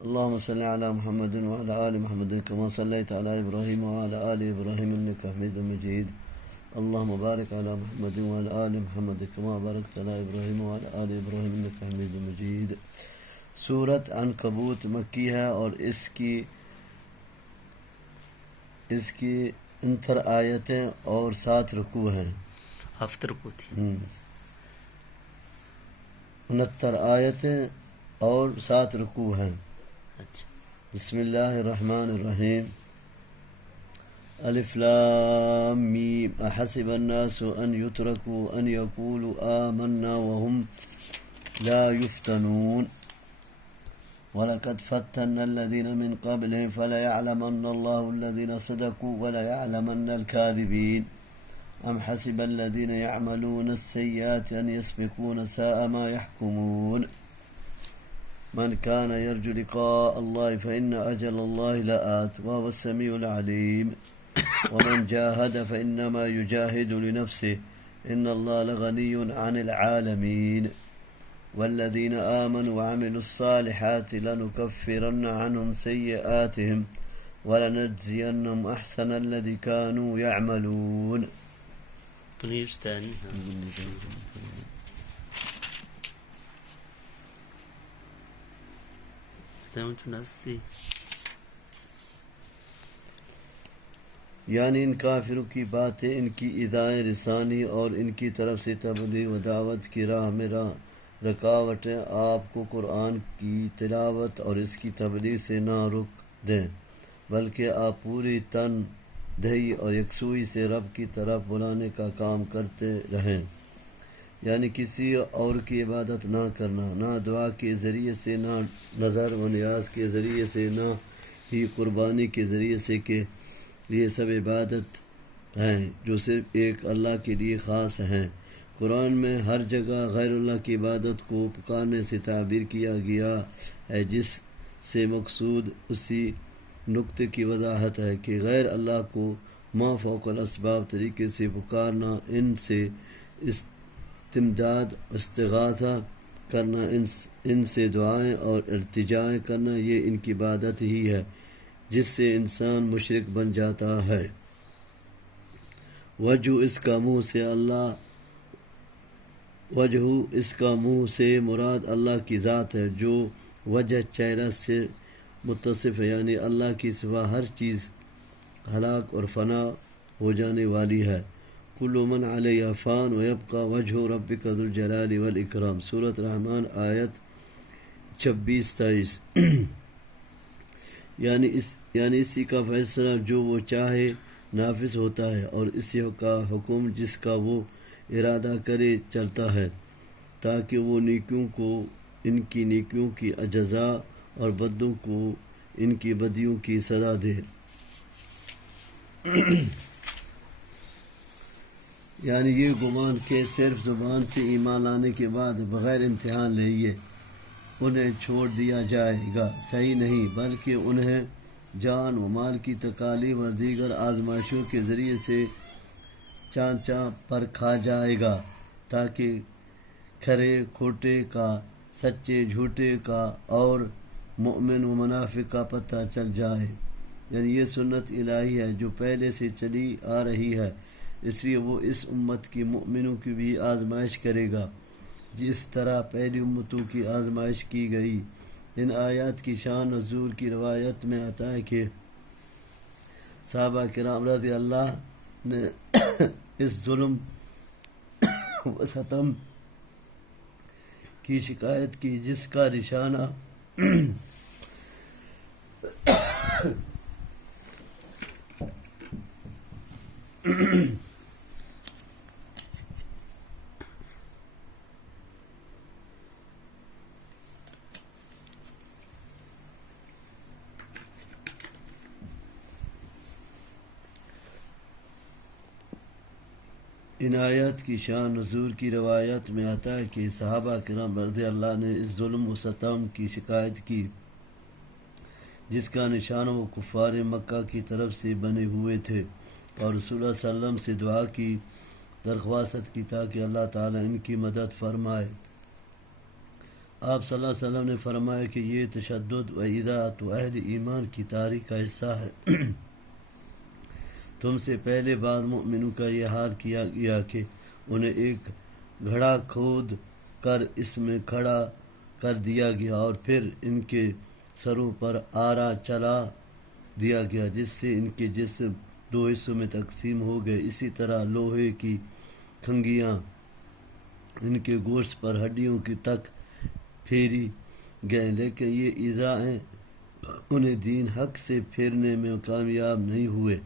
اللهم صل على محمد وعلى آل محمد كما صليت على إبراهيم وعلى آل إبراهيم إنك حميد مجيد. اللهم بارك على محمد وعلى آل محمد كما باركت على إبراهيم وعلى آل إبراهيم إنك حميد مجيد. سورت عنکبوت مکی ہے اور اس کی 69 آیتیں اور 7 رکوع ہیں. 7 رکوع تھی. 69 آیتیں اور 7 رکوع ہیں. اچھا. بسم اللہ الرحمن الرحیم. الف لام میم احسب الناس ان يتركوا ان يقولوا آمنا وهم لا يفتنون ولقد فتنا الذين من قبلهم فليعلمن الله الذين صدقوا وليعلمن الكاذبين. أم حسب الذين يعملون السيئات أن يسبقون ساء ما يحكمون. من كان يرجو لقاء الله فإن أجل الله لآت وهو السميع العليم. ومن جاهد فإنما يجاهد لنفسه إن الله لغني عن العالمين. والذين آمنوا وعملوا الصالحات لنكفرن عنهم سيئاتهم ولنجزينهم أحسن الذي كانوا يعملون. تنير ثاني. یعنی ان کافروں کی باتیں، ان کی ادائے رسانی اور ان کی طرف سے تبلیغ و دعوت کی راہ میں رکاوٹیں آپ کو قرآن کی تلاوت اور اس کی تبلیغ سے نہ رک دیں، بلکہ آپ پوری تن دہی اور یکسوئی سے رب کی طرف بلانے کا کام کرتے رہیں. یعنی کسی اور کی عبادت نہ کرنا، نہ دعا کے ذریعے سے، نہ نظر و نیاز کے ذریعے سے، نہ ہی قربانی کے ذریعے سے، کہ یہ سب عبادت ہیں جو صرف ایک اللہ کے لیے خاص ہیں. قرآن میں ہر جگہ غیر اللہ کی عبادت کو پکارنے سے تعبیر کیا گیا ہے، جس سے مقصود اسی نقطے کی وضاحت ہے کہ غیر اللہ کو ما فوق الاسباب طریقے سے پکارنا، ان سے استمداد، استغاثہ کرنا، ان سے دعائیں اور التجائیں کرنا، یہ ان کی عبادت ہی ہے جس سے انسان مشرک بن جاتا ہے. وجہ اس کا منہ سے مراد اللہ کی ذات ہے، جو وجہ چہرہ سے متصف ہے، یعنی اللہ کی سوا ہر چیز ہلاک اور فنا ہو جانے والی ہے. کل من علیہ فان ویبقى وجہ ربک ذو الجلال والاکرام. سورۃ رحمان آیت 26-23. یعنی اسی کا فیصلہ جو وہ چاہے نافذ ہوتا ہے، اور اسی کا حکم جس کا وہ ارادہ کرے چلتا ہے، تاکہ وہ نیکیوں کو ان کی نیکیوں کی جزا اور بدوں کو ان کی بدیوں کی سزا دے. یعنی یہ گمان کہ صرف زبان سے ایمان لانے کے بعد بغیر امتحان لیے انہیں چھوڑ دیا جائے گا صحیح نہیں، بلکہ انہیں جان و مال کی تکالیف اور دیگر آزمائشوں کے ذریعے سے چانچا پرکھا جائے گا، تاکہ کھرے کھوٹے کا، سچے جھوٹے کا اور مومن و منافق کا پتہ چل جائے. یعنی یہ سنت الہی ہے جو پہلے سے چلی آ رہی ہے، اس لیے وہ اس امت کی مومنوں کی بھی آزمائش کرے گا جس طرح پہلی امتوں کی آزمائش کی گئی. ان آیات کی شان نزول کی روایت میں آتا ہے کہ صحابہ کرام رضی اللہ نے اس ظلم و ستم کی شکایت کی جس کا نشانہ ان آیات کی شان نزول کی روایت میں آتا ہے کہ صحابہ کرام رضی اللہ نے اس ظلم و ستم کی شکایت کی جس کا نشانہ وہ کفار مکہ کی طرف سے بنے ہوئے تھے، اور رسول اللہ صلی اللہ علیہ وسلم سے دعا کی، درخواست کی تاکہ اللہ تعالیٰ ان کی مدد فرمائے. آپ صلی اللہ علیہ وسلم نے فرمایا کہ یہ تشدد و اذاعت و اہل ایمان کی تاریخ کا حصہ ہے۔ تم سے پہلے بعض مومنوں کا یہ حال کیا گیا کہ انہیں ایک گھڑا کھود کر اس میں کھڑا کر دیا گیا اور پھر ان کے سروں پر آرا چلا دیا گیا، جس سے ان کے جسم دو حصوں میں تقسیم ہو گئے۔ اسی طرح لوہے کی کھنگیاں ان کے گوشت پر ہڈیوں کی تک پھیری گئے، لیکن یہ ایذائیں انہیں دین حق سے پھیرنے میں کامیاب نہیں ہوئے۔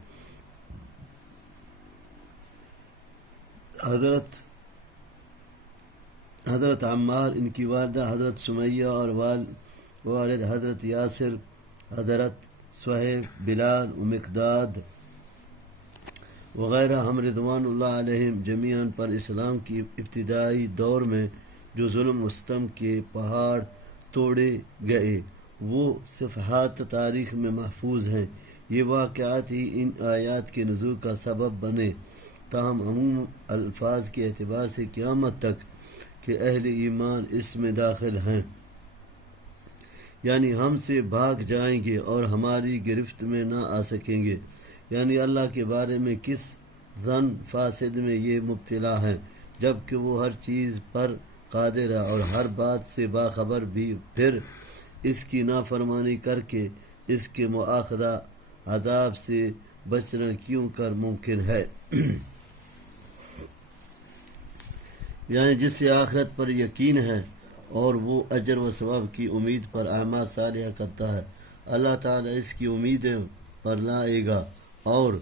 حضرت عمار، ان کی والدہ حضرت سمیہ اور والد حضرت یاسر، حضرت صہیب، بلال و مقداد وغیرہ ہم رضوان اللہ علیہم جمیعاً پر اسلام کی ابتدائی دور میں جو ظلم و ستم کے پہاڑ توڑے گئے وہ صفحات تاریخ میں محفوظ ہیں۔ یہ واقعات ہی ان آیات کے نزول کا سبب بنے، تاہم عموم الفاظ کے اعتبار سے قیامت تک کہ اہل ایمان اس میں داخل ہیں، یعنی ہم سے بھاگ جائیں گے اور ہماری گرفت میں نہ آ سکیں گے۔ یعنی اللہ کے بارے میں کس ظن فاسد میں یہ مبتلا ہیں، جب کہ وہ ہر چیز پر قادر ہے اور ہر بات سے باخبر بھی، پھر اس کی نافرمانی کر کے اس کے مؤاخذہ عذاب سے بچنا کیوں کر ممکن ہے؟ یعنی جس سے آخرت پر یقین ہے اور وہ اجر و ثواب کی امید پر اعمال صالحہ کرتا ہے، اللہ تعالیٰ اس کی امیدیں پر لائے گا اور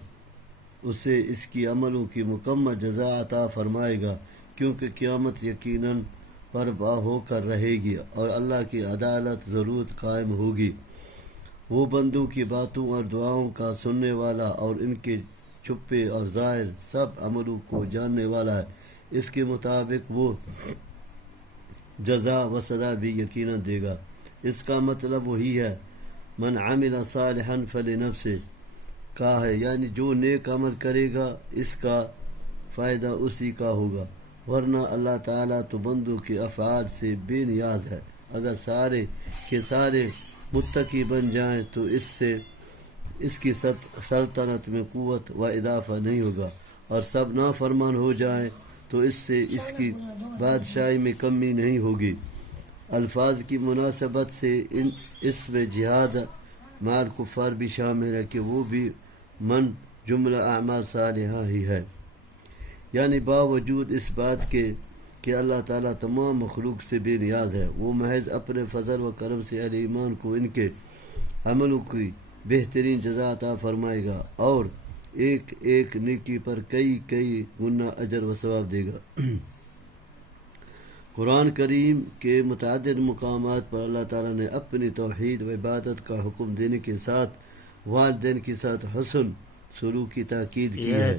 اسے اس کی عملوں کی مکمل جزا عطا فرمائے گا، کیونکہ قیامت یقیناً برپا ہو کر رہے گی اور اللہ کی عدالت ضرور قائم ہوگی۔ وہ بندوں کی باتوں اور دعاؤں کا سننے والا اور ان کے چھپے اور ظاہر سب عملوں کو جاننے والا ہے۔ اس کے مطابق وہ جزا و سزا بھی یقیناً دے گا۔ اس کا مطلب وہی ہے من عمل صالحا فلنفسہ کا ہے، یعنی جو نیک عمل کرے گا اس کا فائدہ اسی کا ہوگا، ورنہ اللہ تعالیٰ تو بندوں کے افعال سے بے نیاز ہے۔ اگر سارے کے سارے متقی بن جائیں تو اس کی سلطنت میں قوت و اضافہ نہیں ہوگا، اور سب نافرمان ہو جائیں تو اس سے اس کی بادشاہی میں کمی نہیں ہوگی۔ الفاظ کی مناسبت سے اس میں جہاد مع الکفار بھی شامل ہے کہ وہ بھی من جملہ اعمال صالحہ ہی ہے، یعنی باوجود اس بات کے کہ اللہ تعالیٰ تمام مخلوق سے بے نیاز ہے، وہ محض اپنے فضل و کرم سے اہل ایمان کو ان کے عملوں کی بہترین جزا عطا فرمائے گا اور ایک ایک نیکی پر کئی گنا اجر و ثواب دے گا۔ قرآن کریم کے متعدد مقامات پر اللہ تعالیٰ نے اپنی توحید و عبادت کا حکم دینے کے ساتھ والدین کے ساتھ حسن سلوک کی تاکید کی ہے۔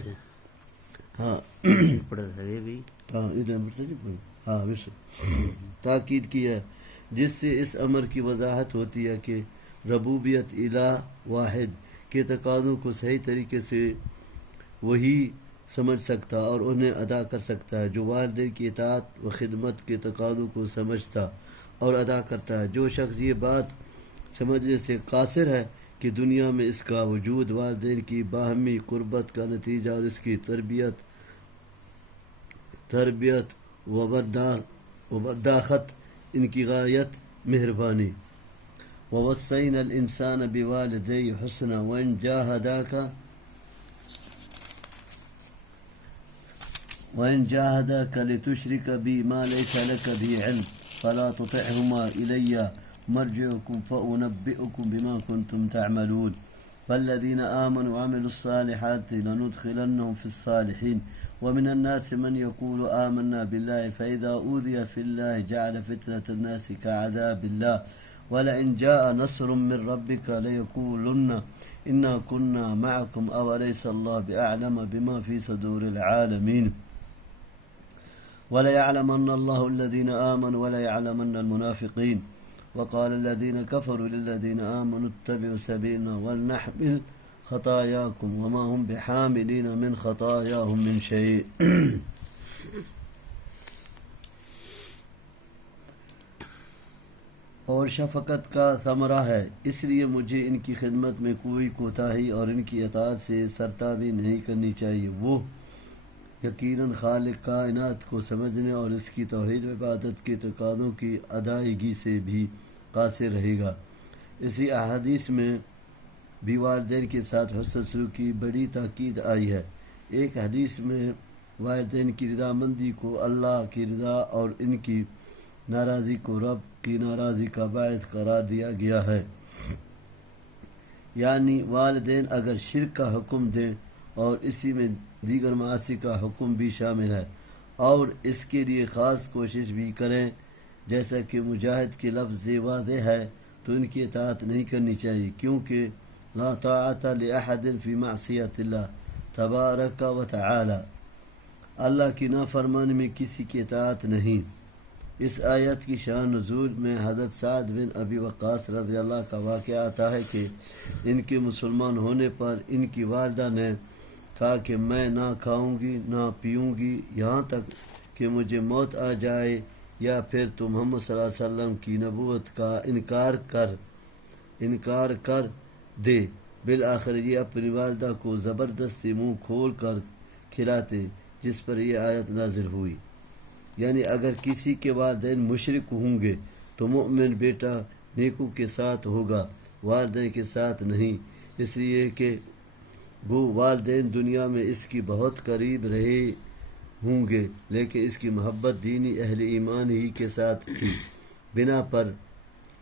تاکید کی ہے، جس سے اس امر کی وضاحت ہوتی ہے کہ ربوبیت الہ واحد کے تقاضوں کو صحیح طریقے سے وہی سمجھ سکتا اور انہیں ادا کر سکتا ہے جو والدین کی اطاعت و خدمت کے تقاضوں کو سمجھتا اور ادا کرتا ہے۔ جو شخص یہ بات سمجھنے سے قاصر ہے کہ دنیا میں اس کا وجود والدین کی باہمی قربت کا نتیجہ اور اس کی تربیت و برداخت ان کی غایت مہربانی۔ ووصینا الانسان بوالدیہ حسنا وان جاہداک لتشرک بی ما لیس لک بی علم فلا تطعهما الی مرجعکم فانبئکم بما کنتم تعملون والذین آمنوا وعملوا الصالحات لندخلنهم في الصالحین ومن الناس من يقول آمنا بالله فإذا أوذي في الله جعل فتنة الناس كعذاب الله ولئن جاء نصر من ربك ليقولن إنا كنا معكم أوليس الله بأعلم بما في صدور العالمين وليعلمن الله الذين آمنوا وليعلمن المنافقين وقال الذين كفروا للذين آمنوا اتبعوا سبيلنا ولنحمل خطاياكم وما هم بحاملين من خطاياهم من شيء۔ اور شفقت کا ثمرہ ہے، اس لیے مجھے ان کی خدمت میں کوئی کوتاہی اور ان کی اطاعت سے سرتابی نہیں کرنی چاہیے۔ وہ یقیناً خالق کائنات کو سمجھنے اور اس کی توحید و عبادت کے تقاضوں کی ادائیگی سے بھی قاصر رہے گا۔ اسی احادیث میں بھی والدین کے ساتھ حسن سلوک کی بڑی تاکید آئی ہے۔ ایک حدیث میں والدین کی رضامندی کو اللہ کی رضا اور ان کی ناراضی کو رب کی ناراضی کا باعث قرار دیا گیا ہے، یعنی والدین اگر شرک کا حکم دیں اور اسی میں دیگر معاصی کا حکم بھی شامل ہے اور اس کے لیے خاص کوشش بھی کریں، جیسا کہ مجاہد کے لفظ واضح ہے، تو ان کی اطاعت نہیں کرنی چاہیے، کیونکہ لا طاعت لأحد فی معصیت اللہ تبارک و تعالی، اللہ کی نافرمانی میں کسی کی اطاعت نہیں۔ اس آیت کی شان نزول میں حضرت سعد بن ابی وقاص رضی اللہ کا واقعہ آتا ہے کہ ان کے مسلمان ہونے پر ان کی والدہ نے کہا کہ میں نہ کھاؤں گی نہ پیوں گی یہاں تک کہ مجھے موت آ جائے، یا پھر تو محمد صلی اللہ علیہ وسلم کی نبوت کا انکار کر دے۔ بالآخر یہ اپنی والدہ کو زبردستی منہ کھول کر کھلاتے، جس پر یہ آیت نازل ہوئی۔ یعنی اگر کسی کے والدین مشرک ہوں گے تو مومن بیٹا نیکو کے ساتھ ہوگا، والدین کے ساتھ نہیں، اس لیے کہ وہ والدین دنیا میں اس کی بہت قریب رہے ہوں گے، لیکن اس کی محبت دینی اہل ایمان ہی کے ساتھ تھی۔ بنا پر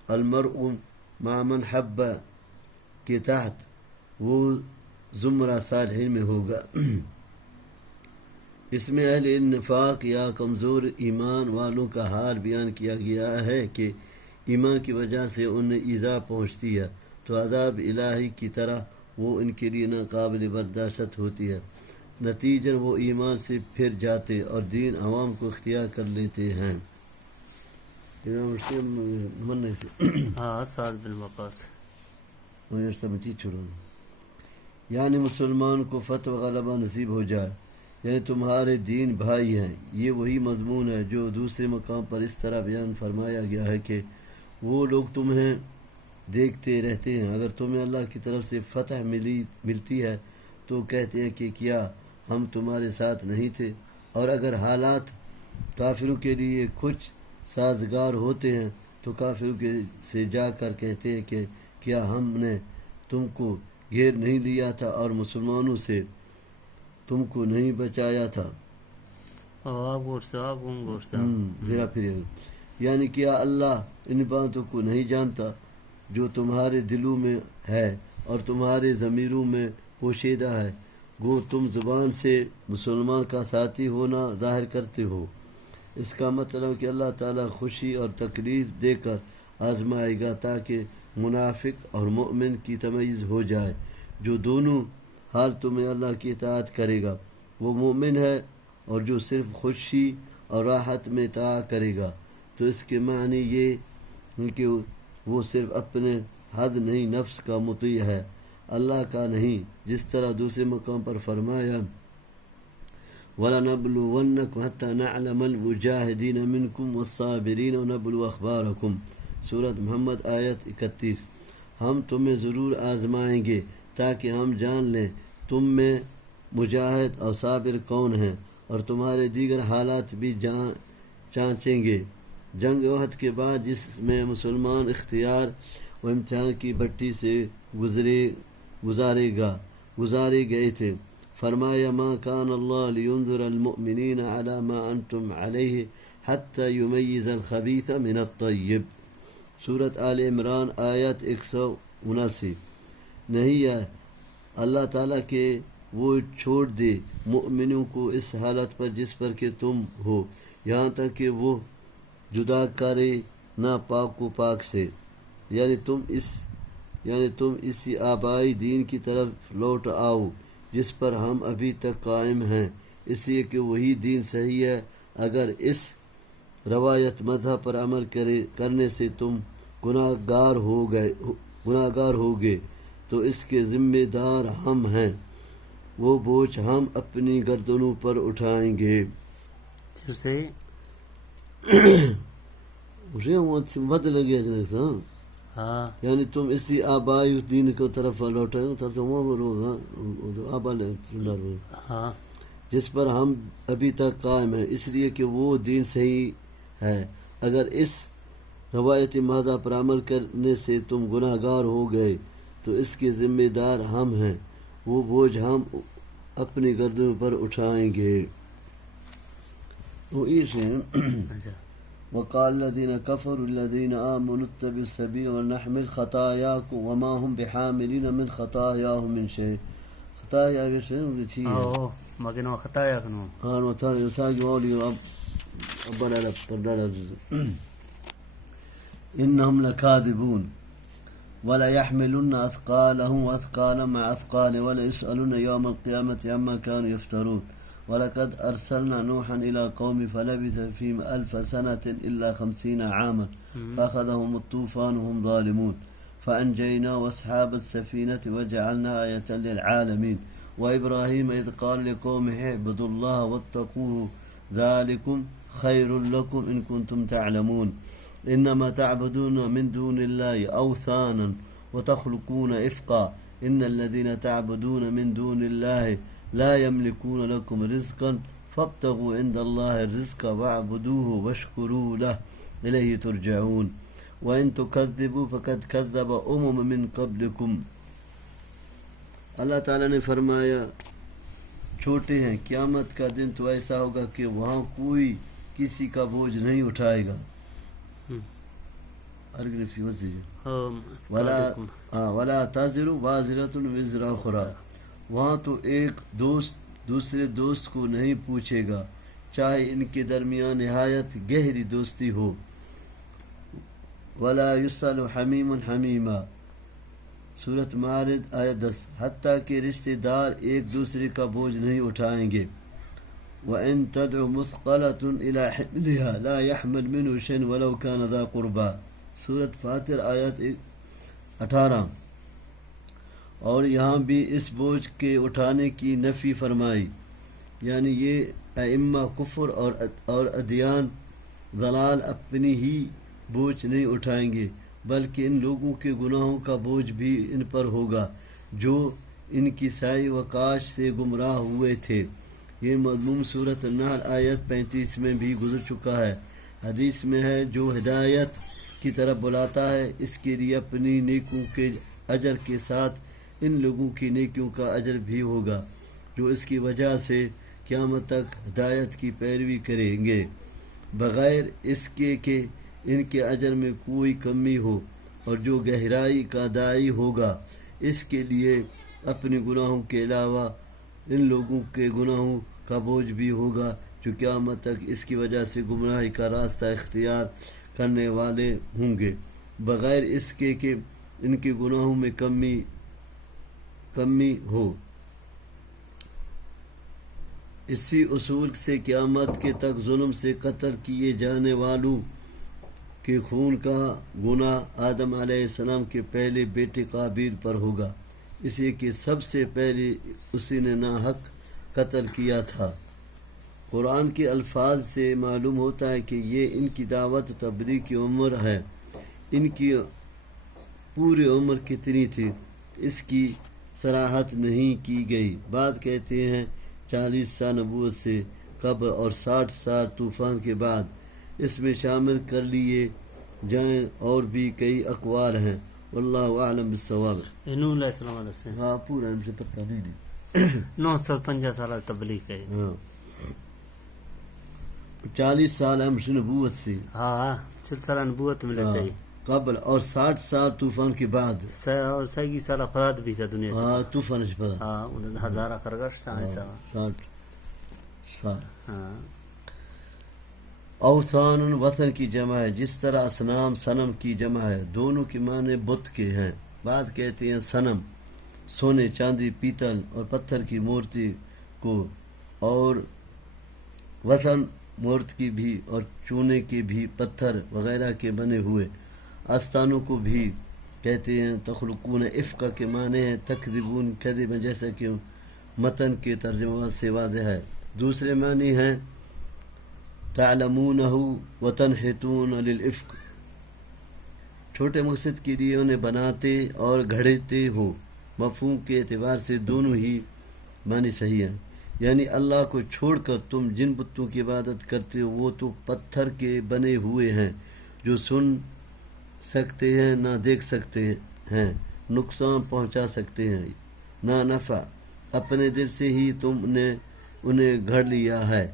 المرء مع من حب کے تحت وہ زمرہ صالحین میں ہوگا۔ اس میں اہل نفاق یا کمزور ایمان والوں کا حال بیان کیا گیا ہے کہ ایمان کی وجہ سے انہیں ایذا پہنچتی ہے تو عذاب الہی کی طرح وہ ان کے لیے ناقابل برداشت ہوتی ہے، نتیجن وہ ایمان سے پھر جاتے اور دین عوام کو اختیار کر لیتے ہیں۔ ہاں سعد بن وقاص یعنی مسلمان کو فتح و غلبہ نصیب ہو جائے، یعنی تمہارے دین بھائی ہیں، یہ وہی مضمون ہے جو دوسرے مقام پر اس طرح بیان فرمایا گیا ہے کہ وہ لوگ تمہیں دیکھتے رہتے ہیں، اگر تمہیں اللہ کی طرف سے فتح ملتی ہے تو کہتے ہیں کہ کیا ہم تمہارے ساتھ نہیں تھے، اور اگر حالات کافروں کے لیے کچھ سازگار ہوتے ہیں تو کافروں کے سے جا کر کہتے ہیں کہ کیا ہم نے تم کو گھیر نہیں لیا تھا اور مسلمانوں سے تم کو نہیں بچایا تھا۔ یعنی کیا اللہ ان باتوں کو نہیں جانتا جو تمہارے دلوں میں ہے اور تمہارے ضمیروں میں پوشیدہ ہے، گو تم زبان سے مسلمان کا ساتھی ہونا ظاہر کرتے ہو۔ اس کا مطلب کہ اللہ تعالیٰ خوشی اور تکلیف دے کر آزمائے گا تاکہ منافق اور مومن کی تمیز ہو جائے۔ جو دونوں حالتوں میں اللہ کی اطاعت کرے گا وہ مومن ہے، اور جو صرف خوشی اور راحت میں اطاعت کرے گا تو اس کے معنی یہ ہے کہ وہ صرف اپنے حد نہیں نفس کا مطیع ہے، اللہ کا نہیں، جس طرح دوسرے مقام پر فرمایا وَلَنَبْلُوَنَّكُمْ حَتَّى نَعْلَمَ الْمُجَاهِدِينَ مِنْكُمْ وَالصَّابِرِينَ وَنَبْلُوَ أَخْبَارَكُمْ، سورۃ محمد آیت 31۔ ہم تمہیں ضرور آزمائیں گے تاکہ ہم جان لیں تم میں مجاہد اور صابر کون ہیں، اور تمہارے دیگر حالات بھی چانچیں گے۔ جنگ احد کے بعد جس میں مسلمان اختیار و امتحان کی بھٹی سے گزارے گئے تھے، فرمایا ما کان اللہ لینظر المؤمنین علی ما انتم علیہ حتی یمیز الخبیث من الطیب، سورۃ آل عمران آیت 179۔ نہیں ہے اللہ تعالیٰ کہ وہ چھوڑ دے مؤمنوں کو اس حالت پر جس پر کہ تم ہو، یہاں تک کہ وہ جدا کرے نہ پاک و پاک سے، یعنی تم اسی آبائی دین کی طرف لوٹ آؤ جس پر ہم ابھی تک قائم ہیں، اس لیے کہ وہی دین صحیح ہے۔ اگر اس روایت مذہب پر عمل کرنے سے تم گناہ گار ہوگے تو اس کے ذمہ دار ہم ہیں، وہ بوجھ ہم اپنی گردنوں پر اٹھائیں گے۔ جیسے ود لگے ہاں ہاں یعنی تم اسی آبائی دین کو طرف لوٹے آبا ہاں جس پر ہم ابھی تک قائم ہیں، اس لیے کہ وہ دین صحیح ہے۔ اگر اس روایت ماضی پر عمل کرنے سے تم گناہ گار ہو گئے تو اس کے ذمہ دار ہم ہیں، وہ بوجھ ہم اپنی گردنوں پر اٹھائیں گے۔ اچھا وقال الذين كفروا الذين آمنوا اتبعوا السبيل ونحمل خطاياكم وما هم بحاملين من خطاياهم من شيء خطايا او مگنو خطایا کنو إنهم لكاذبون ولا يحملن أثقالهم وأثقالا مع أثقال ولا يسألون يوم القيامة عما كانوا يفترون ولقد أرسلنا نوحا إلى قومه فلبث فيهم 1000 سنة إلا 50 عاما فأخذهم الطوفان وهم ظالمون فأنجينا وأصحاب السفينة وجعلنا آية للعالمين وإبراهيم إذ قال لقومه اعبدوا الله واتقوه ذلكم خير لكم إن كنتم تعلمون إنما تعبدون من دون الله أوثانا وتخلقون إفقا إن الذين تعبدون من دون الله لا يملكون لكم رزقا فابتغوا عند الله الرزق واعبدوه واشكروا له إليه ترجعون وإن تكذبوا فقد كذب من قبلكم۔ اللہ تعالیٰ نے فرمایا چھوٹے ہیں، قیامت کا دن تو ایسا ہوگا کہ وہاں کوئی کسی کا بوجھ نہیں اٹھائے گا۔ ولا تزر وازرة وزر أخرى، وہاں تو ایک دوست دوسرے دوست کو نہیں پوچھے گا، چاہے ان کے درمیان نہایت گہری دوستی ہو۔ ولا يسأل حمیم حمیما، سورۃ معارج آیت 10، حتیٰ کہ رشتہ دار ایک دوسرے کا بوجھ نہیں اٹھائیں گے۔ وَإِن تَدْعُ مُثْقَلَةٌ إِلَى حِمْلِهَا لَا يَحْمَلْ مِنْهُ شَيْءٌ وَلَوْ كَانَ ذَا قُرْبَىٰ، سورۃ فاطر آیت 18۔ اور یہاں بھی اس بوجھ کے اٹھانے کی نفی فرمائی، یعنی یہ ائمہ کفر اور ادیان ضلال اپنی ہی بوجھ نہیں اٹھائیں گے، بلکہ ان لوگوں کے گناہوں کا بوجھ بھی ان پر ہوگا جو ان کی سائی و کاش سے گمراہ ہوئے تھے۔ یہ مضمون سورۃ النحل آیت 35 میں بھی گزر چکا ہے۔ حدیث میں ہے جو ہدایت کی طرف بلاتا ہے اس کے لیے اپنی نیکیوں کے اجر کے ساتھ ان لوگوں کی نیکیوں کا اجر بھی ہوگا جو اس کی وجہ سے قیامت تک ہدایت کی پیروی کریں گے، بغیر اس کے کہ ان کے اجر میں کوئی کمی ہو۔ اور جو گہرائی کا داعی ہوگا اس کے لیے اپنے گناہوں کے علاوہ ان لوگوں کے گناہوں کا بوجھ بھی ہوگا جو قیامت تک اس کی وجہ سے گمراہی کا راستہ اختیار کرنے والے ہوں گے، بغیر اس کے کہ ان کے گناہوں میں کمی ہو۔ اسی اصول سے قیامت کے تک ظلم سے قتل کیے جانے والوں کے خون کا گناہ آدم علیہ السلام کے پہلے بیٹے قابیل پر ہوگا، اس لیے کہ سب سے پہلے اسی نے ناحق قتل کیا تھا۔ قرآن کے الفاظ سے معلوم ہوتا ہے کہ یہ ان کی دعوت تبلیغ کی عمر ہے۔ ان کی پوری عمر کتنی تھی اس کی صراحت نہیں کی گئی۔ بعض کہتے ہیں 40 سال نبوت سے قبل اور 60 سال طوفان کے بعد، اس میں شامل کر لیے جائیں، اور بھی کئی اقوال ہیں، واللہ اعلم بالصواب۔ نوح علیہ السلام علیہ سے ہاں پورا ہم سے پتہ نہیں دی 950 سال تبلیغ ہے۔ ہاں 40 سال ہم سے نبوت سے ہاں سلسلہ نبوت میں لیتے ہی قبل اور 60 سال طوفان کے بعد۔ اور سیگی سال افراد بھی تھا دنیا سے، ہاں طوفان سے پتہ ہاں ہزارہ خرگش تھا ایسا۔ 60 سال۔ ہاں اوثان وطن کی جمع ہے، جس طرح اصنام صنم کی جمع ہے، دونوں کے معنی بت کے ہیں۔ بعد کہتے ہیں صنم سونے چاندی پیتل اور پتھر کی مورتی کو، اور وطن مورت کی بھی اور چونے کے بھی پتھر وغیرہ کے بنے ہوئے آستانوں کو بھی کہتے ہیں۔ تخلقون افق کے معنی ہیں تکذبون کذب، جیسا کہ متن کے ترجمہ سے واضح ہے۔ دوسرے معنی ہیں تعلمونہ وتنحتون للافق، چھوٹے مقصد کے لیے انہیں بناتے اور گھڑتے ہو۔ مفہوم کے اعتبار سے دونوں ہی معنی صحیح ہیں، یعنی اللہ کو چھوڑ کر تم جن بتوں کی عبادت کرتے ہو وہ تو پتھر کے بنے ہوئے ہیں جو سن سکتے ہیں نہ دیکھ سکتے ہیں، نقصان پہنچا سکتے ہیں نہ نفع۔ اپنے دل سے ہی تم نے انہیں گھڑ لیا ہے،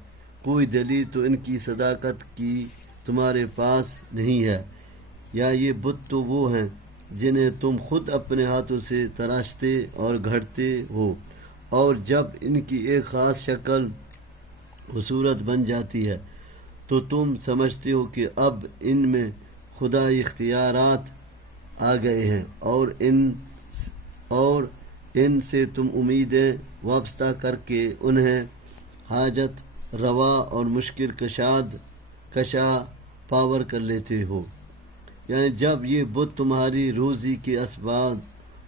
کوئی دلیل تو ان کی صداقت کی تمہارے پاس نہیں ہے، یا یہ بت تو وہ ہیں جنہیں تم خود اپنے ہاتھوں سے تراشتے اور گھڑتے ہو، اور جب ان کی ایک خاص شکل و صورت بن جاتی ہے تو تم سمجھتے ہو کہ اب ان میں خدائی اختیارات آ گئے ہیں، اور ان سے تم امیدیں وابستہ کر کے انہیں حاجت روا اور مشکل کشا پاور کر لیتے ہو۔ یعنی جب یہ بت تمہاری روزی کے اسباب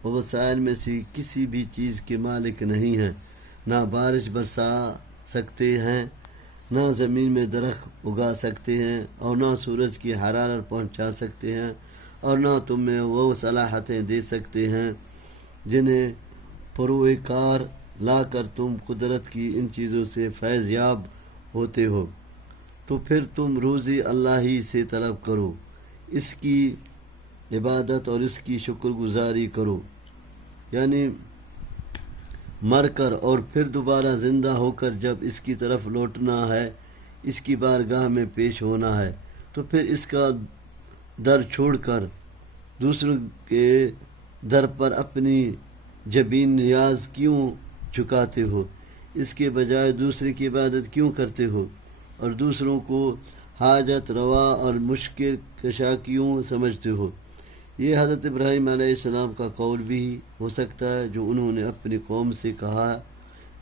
و وسائل میں سے کسی بھی چیز کے مالک نہیں ہیں، نہ بارش برسا سکتے ہیں، نہ زمین میں درخت اگا سکتے ہیں، اور نہ سورج کی حرارت پہنچا سکتے ہیں، اور نہ تمہیں وہ صلاحیتیں دے سکتے ہیں جنہیں پروئے کار لا کر تم قدرت کی ان چیزوں سے فیض یاب ہوتے ہو، تو پھر تم روزی اللہ ہی سے طلب کرو، اس کی عبادت اور اس کی شکر گزاری کرو، یعنی مر کر اور پھر دوبارہ زندہ ہو کر جب اس کی طرف لوٹنا ہے، اس کی بارگاہ میں پیش ہونا ہے، تو پھر اس کا در چھوڑ کر دوسروں کے در پر اپنی جبین نیاز کیوں جھکاتے ہو؟ اس کے بجائے دوسرے کی عبادت کیوں کرتے ہو اور دوسروں کو حاجت روا اور مشکل کشا کیوں سمجھتے ہو؟ یہ حضرت ابراہیم علیہ السلام کا قول بھی ہو سکتا ہے جو انہوں نے اپنی قوم سے کہا،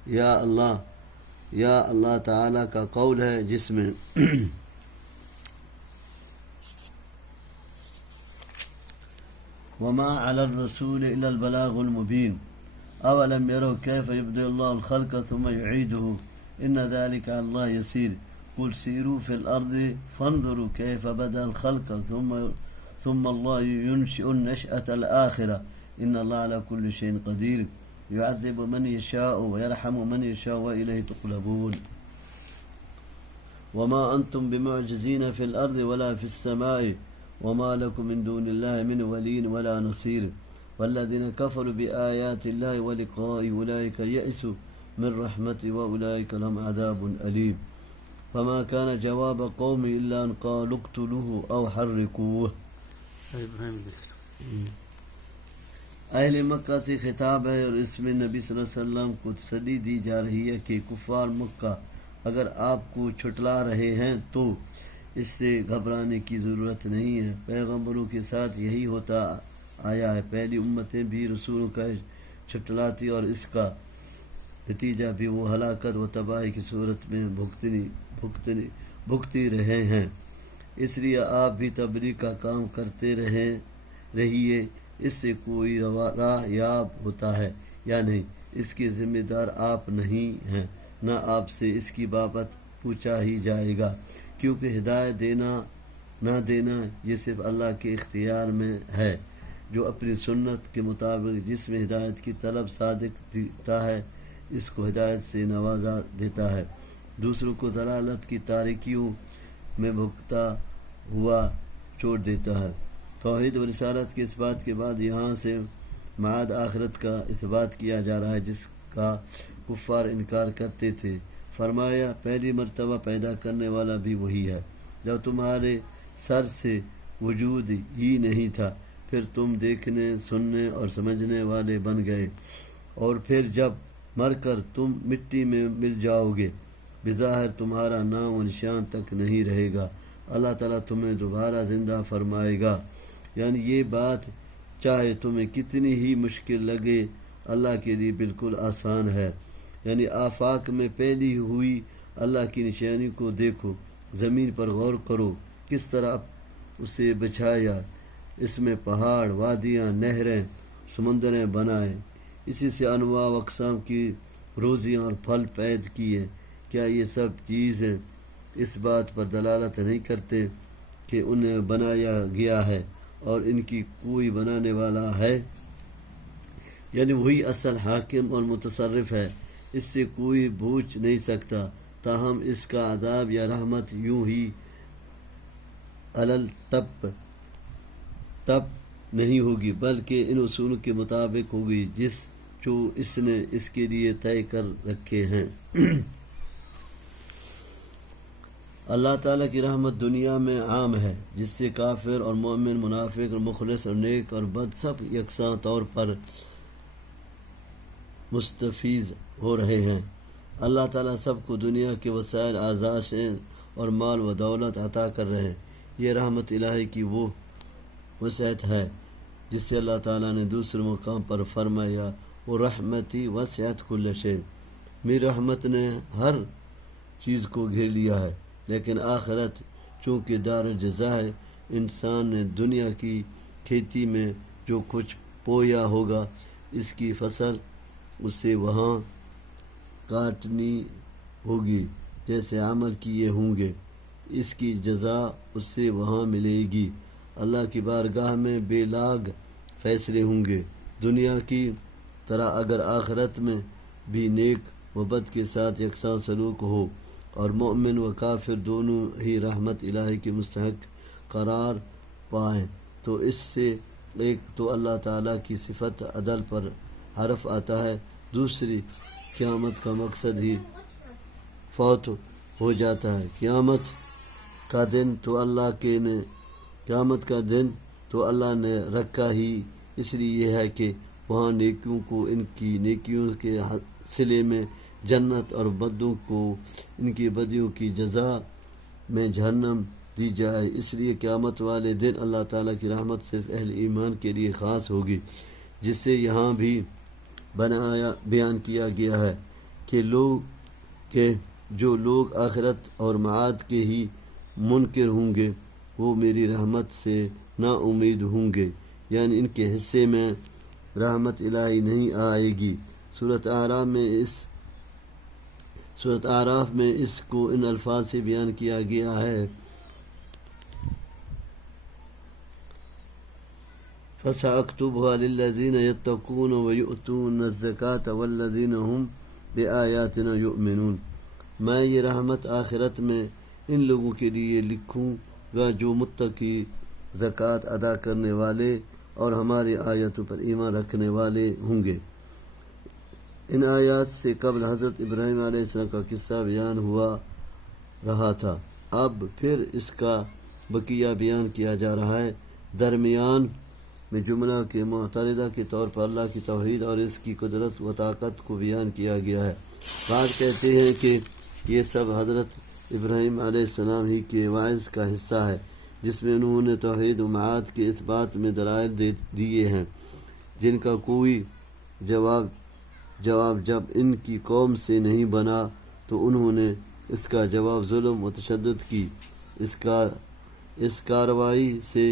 یا اللہ تعالیٰ کا قول ہے جس میں وما علی الرسول الا البلاغ المبین اولم یروا کیف یبدئ اللہ الخلق ثم یعیدہ ان ذلک علی اللہ یسیر قل سیروا فی الارض فانظروا کیف بدأ الخلق ثم اللہ ينشئ النشأة الآخرة ان اللہ علی کل شیء قدیر يعذب من یشاء ویرحم من یشاء وإلیہ تقلبون وما انتم بمعجزین فی الارض ولا فی السماء وما لكم من دون الله من ولي ولا نصير والذين كفروا بآيات الله ولقائه أولئك يئسوا من رحمته وأولئك لهم عذاب أليم فما كان جواب قومه إلا أن قالوا اقتلوه أو حرقوه۔ اہل مکہ سے خطاب ہے اور اس میں نبی صلی اللہ علیہ وسلم کو تسلی دی جا رہی ہے کہ کفار مکہ اگر آپ کو چھٹلا رہے ہیں تو اس سے گھبرانے کی ضرورت نہیں ہے، پیغمبروں کے ساتھ یہی ہوتا آیا ہے، پہلی امتیں بھی رسولوں کا چھٹلاتی اور اس کا نتیجہ بھی وہ ہلاکت و تباہی کی صورت میں بھگتی رہے ہیں۔ اس لیے آپ بھی تبلیغ کا کام کرتے رہیے، اس سے کوئی راہ یاب ہوتا ہے یا نہیں، اس کے ذمہ دار آپ نہیں ہیں، نہ آپ سے اس کی بابت پوچھا ہی جائے گا، کیونکہ ہدایت دینا نہ دینا یہ صرف اللہ کے اختیار میں ہے، جو اپنی سنت کے مطابق جس میں ہدایت کی طلب صادق دیتا ہے اس کو ہدایت سے نوازا دیتا ہے، دوسروں کو ضلالت کی تاریکیوں میں بھگتا ہوا چھوڑ دیتا ہے۔ توحید و رسالت کے اس بات کے بعد یہاں سے معاد آخرت کا اثبات کیا جا رہا ہے جس کا کفار انکار کرتے تھے۔ فرمایا پہلی مرتبہ پیدا کرنے والا بھی وہی ہے، جب تمہارے سر سے وجود ہی نہیں تھا، پھر تم دیکھنے سننے اور سمجھنے والے بن گئے، اور پھر جب مر کر تم مٹی میں مل جاؤ گے، بظاہر تمہارا نام و نشان تک نہیں رہے گا، اللہ تعالیٰ تمہیں دوبارہ زندہ فرمائے گا۔ یعنی یہ بات چاہے تمہیں کتنی ہی مشکل لگے اللہ کے لیے بالکل آسان ہے۔ یعنی آفاق میں پھیلی ہوئی اللہ کی نشانی کو دیکھو، زمین پر غور کرو کس طرح اسے بچھایا، اس میں پہاڑ، وادیاں، نہریں، سمندریں بنائے، اسی سے انواع و اقسام کی روزیاں اور پھل پید کیے، کیا یہ سب چیزیں اس بات پر دلالت نہیں کرتے کہ انہیں بنایا گیا ہے اور ان کی کوئی بنانے والا ہے، یعنی وہی اصل حاکم اور متصرف ہے، اس سے کوئی پوچھ نہیں سکتا۔ تاہم اس کا عذاب یا رحمت یوں ہی ٹپ نہیں ہوگی، بلکہ ان اصول کے مطابق ہوگی جو اس نے اس کے لیے طے کر رکھے ہیں۔ اللہ تعالیٰ کی رحمت دنیا میں عام ہے، جس سے کافر اور مومن، منافق اور مخلص اور نیک اور بد سب یکساں طور پر مستفیض ہو رہے ہیں۔ اللہ تعالیٰ سب کو دنیا کے وسائل، آزائشیں اور مال و دولت عطا کر رہے ہیں۔ یہ رحمت الہی کی وہ وسعت ہے جس سے اللہ تعالیٰ نے دوسرے مقام پر فرمایا، وہ رحمتی وسعت کل شیء، میری رحمت نے ہر چیز کو گھیر لیا ہے۔ لیکن آخرت چونکہ دار جزا ہے، انسان نے دنیا کی کھیتی میں جو کچھ بویا ہوگا، اس کی فصل اسے وہاں کاٹنی ہوگی، جیسے عمل کیے ہوں گے، اس کی جزا اس سے وہاں ملے گی۔ اللہ کی بارگاہ میں بے لاگ فیصلے ہوں گے۔ دنیا کی طرح اگر آخرت میں بھی نیک و بد کے ساتھ یکساں سلوک ہو اور مومن و کافر دونوں ہی رحمت الہی کے مستحق قرار پائیں، تو اس سے ایک تو اللہ تعالیٰ کی صفت عدل پر حرف آتا ہے، دوسری قیامت کا مقصد ہی فوت ہو جاتا ہے۔ قیامت کا دن تو اللہ نے رکھا ہی اس لیے ہے کہ وہاں نیکیوں کو ان کی نیکیوں کے صلے میں جنت اور بدوں کو ان کی بدیوں کی جزا میں جہنم دی جائے۔ اس لیے قیامت والے دن اللہ تعالیٰ کی رحمت صرف اہل ایمان کے لیے خاص ہوگی، جسے یہاں بھی بیان کیا گیا ہے کہ جو لوگ آخرت اور معاد کے ہی منکر ہوں گے، وہ میری رحمت سے نا امید ہوں گے، یعنی ان کے حصے میں رحمت الہی نہیں آئے گی۔ سورۃ اعراف میں اس کو ان الفاظ سے بیان کیا گیا ہے، فَسَأَكْتُبُهَا لِلَّذِينَ يَتَّقُونَ وَيُؤْتُونَ الزَّكَاةَ وَالَّذِينَ هُمْ بِآيَاتِنَا يُؤْمِنُونَ۔ میں یہ رحمت آخرت میں ان لوگوں کے لیے لکھوں گا جو متقی، زکوٰۃ ادا کرنے والے اور ہماری آیتوں پر ایمان رکھنے والے ہوں گے۔ ان آیات سے قبل حضرت ابراہیم علیہ السلام کا قصہ بیان ہوا رہا تھا، اب پھر اس کا بقیہ بیان کیا جا رہا ہے۔ درمیان میں جملہ کے معترضہ کے طور پر اللہ کی توحید اور اس کی قدرت و طاقت کو بیان کیا گیا ہے۔ بعض کہتے ہیں کہ یہ سب حضرت ابراہیم علیہ السلام ہی کے وعظ کا حصہ ہے، جس میں انہوں نے توحید و معاد کے اثبات میں دلائل دیے ہیں، جن کا کوئی جواب جب ان کی قوم سے نہیں بنا تو انہوں نے اس کا جواب ظلم و تشدد کی اس کارروائی سے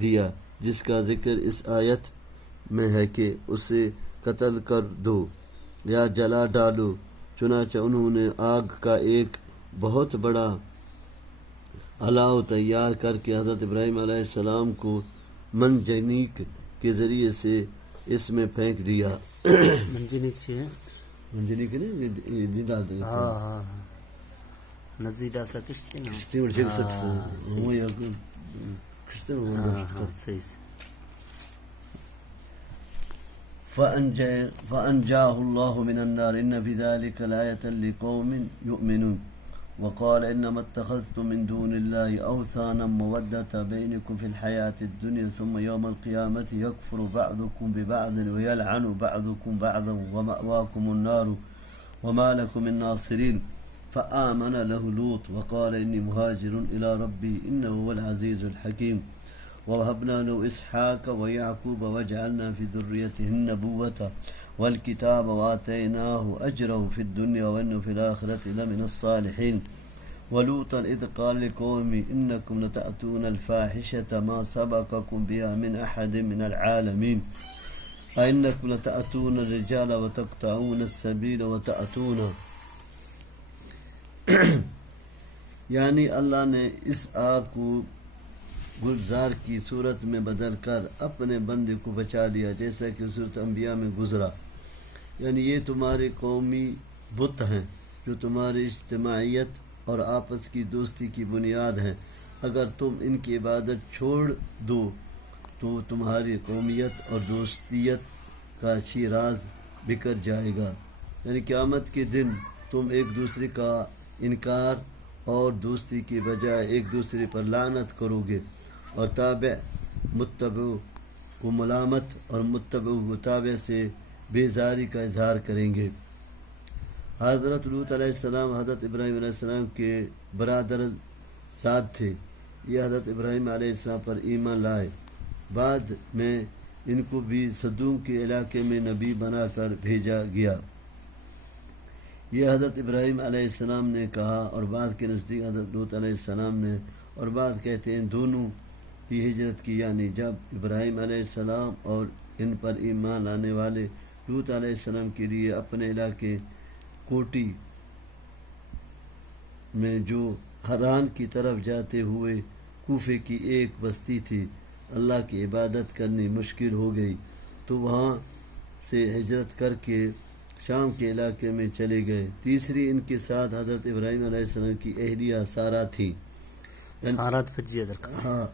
دیا، جس کا ذکر اس آیت میں ہے کہ اسے قتل کر دو یا جلا ڈالو۔ چنانچہ انہوں نے آگ کا ایک بہت بڑا الاؤ تیار کر کے حضرت ابراہیم علیہ السلام کو منجنیق کے ذریعے سے اس میں پھینک دیا۔ منجنیق چیئے منجنیق نہیں دی ڈالتے ہیں، ہاں نزیدہ سا کشتی نا کشتی میں چھک سکتے ہیں، وہ یا کشتی میں صحیح سے فأنجاه الله من النار إن في ذلك لآية لقوم يؤمنون وقال إنما اتخذتم من دون الله أوثانا مودة بينكم في الحياة الدنيا ثم يوم القيامة يكفر بعضكم ببعض ويلعن بعضكم بعضا ومأواكم النار وما لكم من ناصرين فآمن له لوط وقال إني مهاجر إلى ربي إنه هو العزيز الحكيم ووهبنا له إسحاق ويعقوب وجعلنا في ذريته النبوة والكتاب وآتيناه أجره في الدنيا وإنه في الآخرة لمن الصالحين ولوطا إذ قال لقومه إنكم لتأتون الفاحشة ما سبقكم بها من أحد من العالمين أئنكم لتأتون الرجال وتقطعون السبيل وتأتون یعنی اللہ نے اس آگ کو گلزار کی صورت میں بدل کر اپنے بندے کو بچا لیا، جیسا کہ صورت انبیاء میں گزرا۔ یعنی یہ تمہارے قومی بت ہیں جو تمہاری اجتماعیت اور آپس کی دوستی کی بنیاد ہیں۔ اگر تم ان کی عبادت چھوڑ دو تو تمہاری قومیت اور دوستیت کا اچھی راز بکھر جائے گا۔ یعنی قیامت کے دن تم ایک دوسرے کا انکار اور دوستی کے بجائے ایک دوسرے پر لعنت کرو گے، اور تابع متبع کو ملامت اور متبع کو تابع سے بیزاری کا اظہار کریں گے۔ حضرت لوط علیہ السلام حضرت ابراہیم علیہ السلام کے برادر زاد تھے۔ یہ حضرت ابراہیم علیہ السلام پر ایمان لائے۔ بعد میں ان کو بھی صدوم کے علاقے میں نبی بنا کر بھیجا گیا۔ یہ حضرت ابراہیم علیہ السلام نے کہا، اور بعد کے نزدیک حضرت لوط علیہ السلام نے، اور بعد کہتے ہیں دونوں کی ہجرت کی، یعنی جب ابراہیم علیہ السلام اور ان پر ایمان لانے والے لوط علیہ السلام کے لیے اپنے علاقے کوٹی میں جو حران کی طرف جاتے ہوئے کوفے کی ایک بستی تھی، اللہ کی عبادت کرنی مشکل ہو گئی تو وہاں سے ہجرت کر کے شام کے علاقے میں چلے گئے۔ تیسری ان کے ساتھ حضرت ابراہیم علیہ السلام کی اہلیہ سارہ تھی۔ سارات فجی ادھر ہاں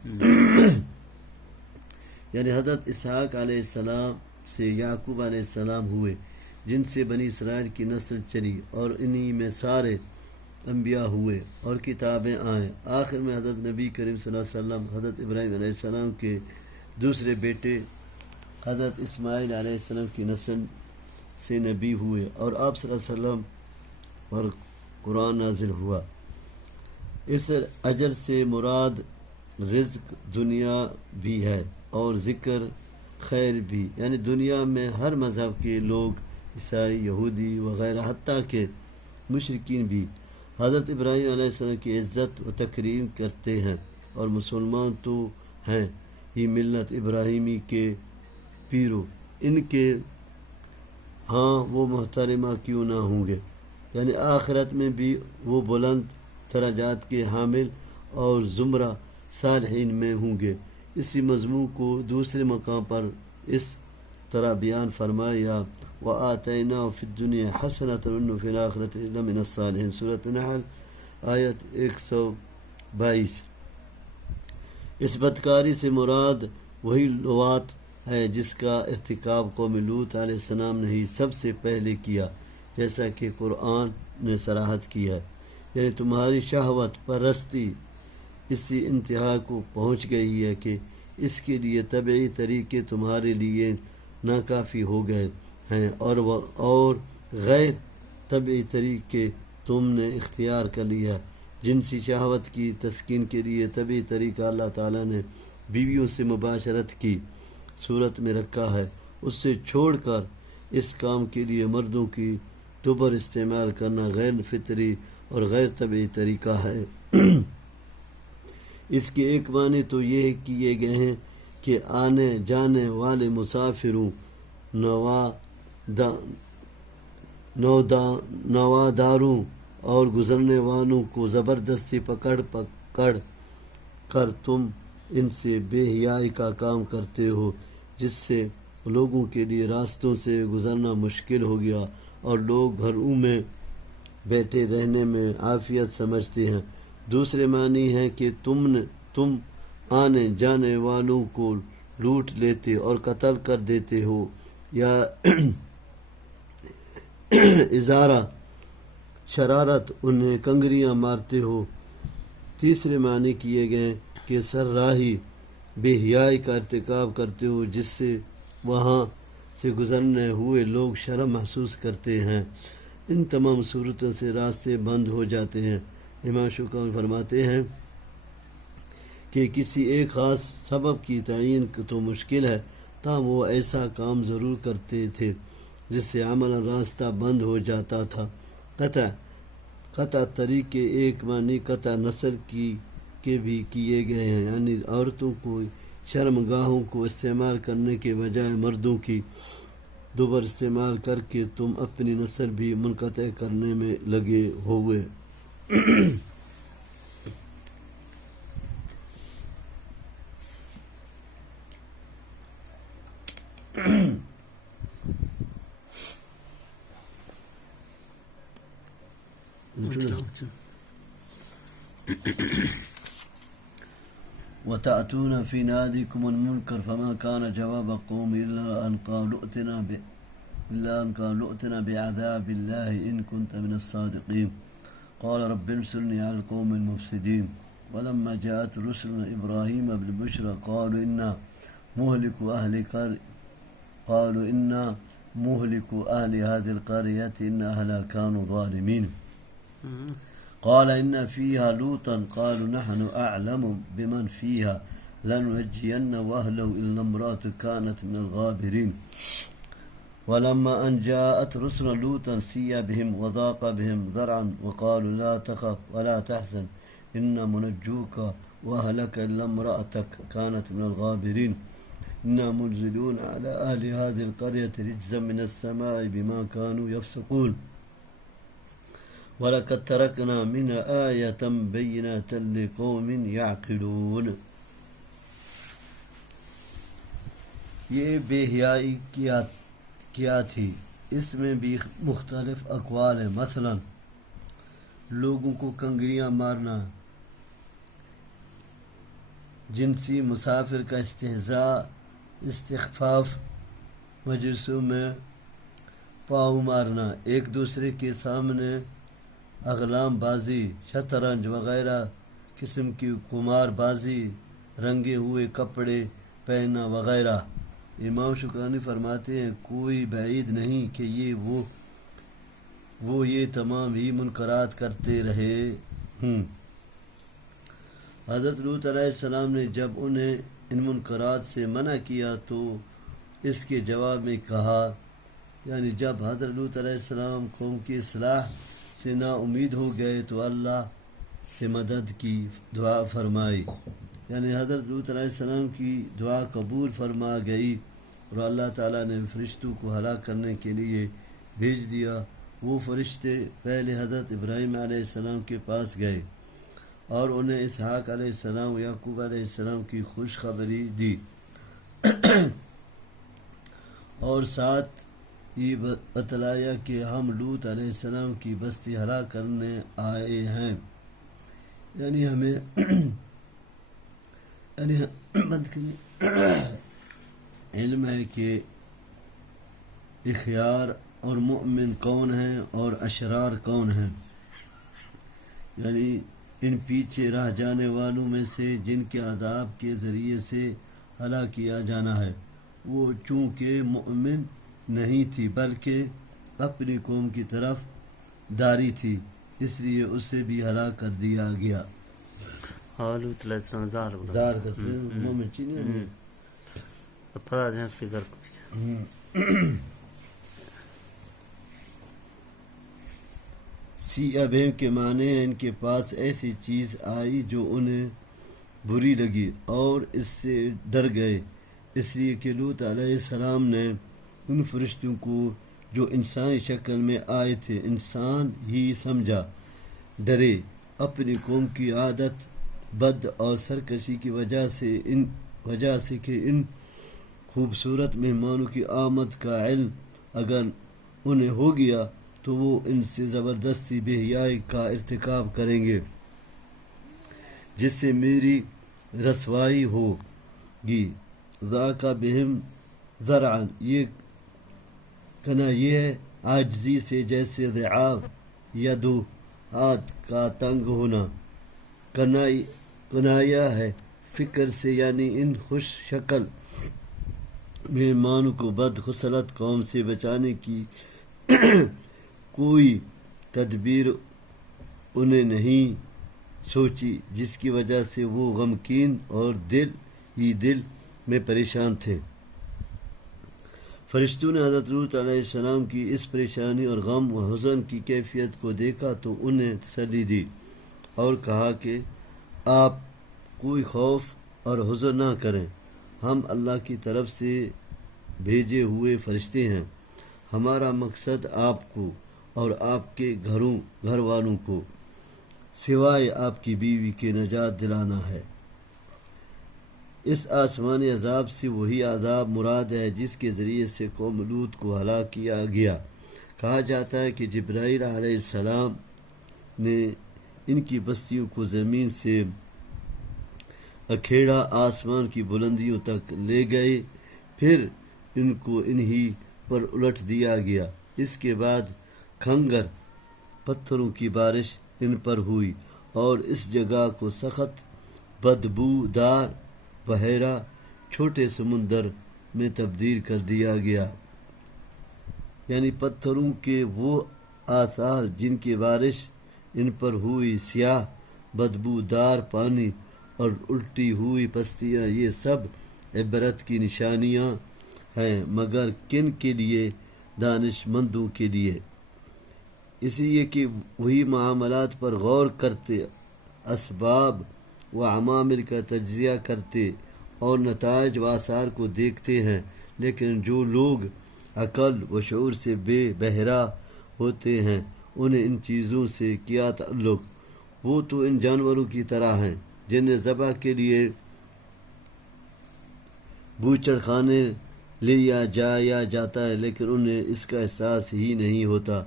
یعنی حضرت اسحاق علیہ السلام سے یعقوب علیہ السلام ہوئے، جن سے بنی اسرائیل کی نسل چلی، اور انہی میں سارے انبیاء ہوئے اور کتابیں آئیں۔ آخر میں حضرت نبی کریم صلی اللہ علیہ وسلم حضرت ابراہیم علیہ السلام کے دوسرے بیٹے حضرت اسماعیل علیہ السلام کی نسل سے نبی ہوئے، اور آپ صلی اللہ علیہ وسلم پر قرآن نازل ہوا۔ اس اجر سے مراد رزق دنیا بھی ہے اور ذکر خیر بھی، یعنی دنیا میں ہر مذہب کے لوگ، عیسائی، یہودی وغیرہ، حتیٰ کہ مشرکین بھی حضرت ابراہیم علیہ السلام کی عزت و تکریم کرتے ہیں، اور مسلمان تو ہیں ہی ملت ابراہیمی کے پیرو، ان کے ہاں وہ محترمہ کیوں نہ ہوں گے۔ یعنی آخرت میں بھی وہ بلند درجات کے حامل اور زمرہ صالحین میں ہوں گے۔ اسی مضمون کو دوسرے مقام پر اس طرح بیان فرمایا، وَآتَيْنَاهُ فِي الدُّنْيَا حَسَنَةً وَإِنَّهُ فِي الْآخِرَةِ لَمِنَ الصَّالِحِينَ، سورۃ نحل آیت 122۔ اس بدکاری سے مراد وہی لواط ہے جس کا ارتکاب قوم لوط علیہ السلام نے ہی سب سے پہلے کیا، جیسا کہ قرآن نے صراحت کی ہے۔ یعنی تمہاری شہوت پرستی اسی انتہا کو پہنچ گئی ہے کہ اس کے لیے طبعی طریقے تمہارے لیے ناکافی ہو گئے ہیں، اور غیر طبعی طریقے تم نے اختیار کر لیا۔ جنسی شہوت کی تسکین کے لیے طبعی طریقہ اللہ تعالیٰ نے بیویوں سے مباشرت کی صورت میں رکھا ہے، اس سے چھوڑ کر اس کام کے لیے مردوں کی دبر استعمال کرنا غیر فطری اور غیر طبعی طریقہ ہے۔ اس کے ایک معنی تو یہ کیے گئے ہیں کہ آنے جانے والے مسافروں، نواداروں اور گزرنے والوں کو زبردستی پکڑ کر تم ان سے بے حیائی کا کام کرتے ہو، جس سے لوگوں کے لیے راستوں سے گزرنا مشکل ہو گیا، اور لوگ گھروں میں بیٹھے رہنے میں عافیت سمجھتے ہیں۔ دوسرے معنی ہے کہ تم آنے جانے والوں کو لوٹ لیتے اور قتل کر دیتے ہو، یا ازارہ شرارت انہیں کنگریاں مارتے ہو۔ تیسرے معنی کیے گئے کہ سرراہی بے حیائی کا ارتکاب کرتے ہو، جس سے وہاں سے گزرنے ہوئے لوگ شرم محسوس کرتے ہیں۔ ان تمام صورتوں سے راستے بند ہو جاتے ہیں۔ امام شوکانی فرماتے ہیں کہ کسی ایک خاص سبب کی تعین تو مشکل ہے، تاہم وہ ایسا کام ضرور کرتے تھے جس سے عملاً راستہ بند ہو جاتا تھا۔ قطع طریق کے ایک معنی قطع نسل کے بھی کیے گئے ہیں، یعنی عورتوں کو شرمگاہوں کو استعمال کرنے کے بجائے مردوں کی دوبر استعمال کر کے تم اپنی نسل بھی منقطع کرنے میں لگے ہوئے۔ وتأتون في ناديكم المنكر فما كان جواب قوم إلا أن قالوا ائتنا بعذاب الله إن كنت من الصادقين قال رب انصرني على القوم المفسدين ولما جاءت رسلنا إبراهيم بالبشرى قالوا إنا مهلك أهل هذه القرية إن أهلها كانوا ظالمين قال إن فيها لوطا قالوا نحن أعلم بمن فيها لننجينه وأهله إلا امرأته كانت من الغابرين ولما أن جاءت رسل لوطا سيء بهم وضاق بهم ذرعا وقالوا لا تخف ولا تحزن إنا منجوك وأهلك إلا امرأتك كانت من الغابرين إنا منزلون على أهل هذه القرية رجزا من السماء بما كانوا يفسقون وَلَقَدْ تَرَكْنَا مِنْهَا آيَةً بَيِّنَةً لِقَوْمٍ يَعْقِلُونَ. یہ بے حیائی کیا تھی، اس میں بھی مختلف اقوال ہیں، مثلا لوگوں کو کنگریاں مارنا، جنسی مسافر کا استہزاء، استخفاف، مجلسوں میں پاؤں مارنا، ایک دوسرے کے سامنے اغلام بازی، شطرنج وغیرہ قسم کی قمار بازی، رنگے ہوئے کپڑے پہننا وغیرہ۔ امام شوکانی فرماتے ہیں کوئی بعید نہیں کہ وہ یہ تمام ہی منکرات کرتے رہے ہوں۔ حضرت لوط علیہ السلام نے جب انہیں ان منکرات سے منع کیا تو اس کے جواب میں کہا، یعنی جب حضرت لوط علیہ السلام قوم کی اصلاح سے نا امید ہو گئے تو اللہ سے مدد کی دعا فرمائی، یعنی حضرت لوط علیہ السلام کی دعا قبول فرما گئی اور اللہ تعالیٰ نے فرشتوں کو ہلاک کرنے کے لیے بھیج دیا۔ وہ فرشتے پہلے حضرت ابراہیم علیہ السلام کے پاس گئے اور انہیں اسحاق علیہ السلام و یعقوب علیہ السلام کی خوشخبری دی اور ساتھ یہ بتلایا کہ ہم لوط علیہ السلام کی بستی ہلاک کرنے آئے ہیں، یعنی ہمیں علم ہے کہ اخیار اور مؤمن کون ہیں اور اشرار کون ہیں، یعنی ان پیچھے رہ جانے والوں میں سے جن کے عذاب کے ذریعے سے ہلاک کیا جانا ہے، وہ چونکہ مؤمن نہیں تھی بلکہ اپنی قوم کی طرف داری تھی، اس لیے اسے بھی ہلاک کر دیا گیا۔ زار کا سے مومن چینی سی ابہم کے معنی ہیں ان کے پاس ایسی چیز آئی جو انہیں بری لگی اور اس سے ڈر گئے، اس لیے کہ لوط علیہ السلام نے ان فرشتوں کو جو انسانی شکل میں آئے تھے انسان ہی سمجھا، ڈرے۔ اپنی قوم کی عادت بد اور سرکشی کی وجہ سے کہ ان خوبصورت مہمانوں کی آمد کا علم اگر انہیں ہو گیا تو وہ ان سے زبردستی بے حیائی کا ارتکاب کریں گے جس سے میری رسوائی ہوگی۔ ذاک بہم ذرعن، یہ کہنا یہ ہے عاجزی سے، جیسے ضعاف یا دو ہاتھ کا تنگ ہونا۔ کنایا ہے فکر سے، یعنی ان خوش شکل مہمانوں کو بد خصلت قوم سے بچانے کی کوئی تدبیر انہیں نہیں سوچی، جس کی وجہ سے وہ غمگین اور دل میں پریشان تھے۔ فرشتوں نے حضرت لوط علیہ السلام کی اس پریشانی اور غم و حزن کی کیفیت کو دیکھا تو انہیں تسلی دی اور کہا کہ آپ کوئی خوف اور حزن نہ کریں، ہم اللہ کی طرف سے بھیجے ہوئے فرشتے ہیں، ہمارا مقصد آپ کو اور آپ کے گھر والوں کو سوائے آپ کی بیوی کے نجات دلانا ہے۔ اس آسمانی عذاب سے وہی عذاب مراد ہے جس کے ذریعے سے قوم لوط کو ہلاک کیا گیا۔ کہا جاتا ہے کہ جبرائیل علیہ السلام نے ان کی بستیوں کو زمین سے اکھیڑا آسمان کی بلندیوں تک لے گئے، پھر ان کو انہی پر الٹ دیا گیا۔ اس کے بعد کھنگر پتھروں کی بارش ان پر ہوئی اور اس جگہ کو سخت بدبودار بحیرہ چھوٹے سمندر میں تبدیل کر دیا گیا۔ یعنی پتھروں کے وہ آثار جن کی بارش ان پر ہوئی، سیاہ بدبودار پانی اور الٹی ہوئی بستیاں، یہ سب عبرت کی نشانیاں ہیں، مگر کن کے لیے؟ دانش مندوں کے لیے، اس لیے کہ وہی معاملات پر غور کرتے، اسباب و عوامل کا تجزیہ کرتے اور نتائج و آثار کو دیکھتے ہیں۔ لیکن جو لوگ عقل و شعور سے بے بہرا ہوتے ہیں، انہیں ان چیزوں سے کیا تعلق؟ وہ تو ان جانوروں کی طرح ہیں جنہیں ذبح کے لیے بوچڑ خانے لیا جایا جاتا ہے، لیکن انہیں اس کا احساس ہی نہیں ہوتا۔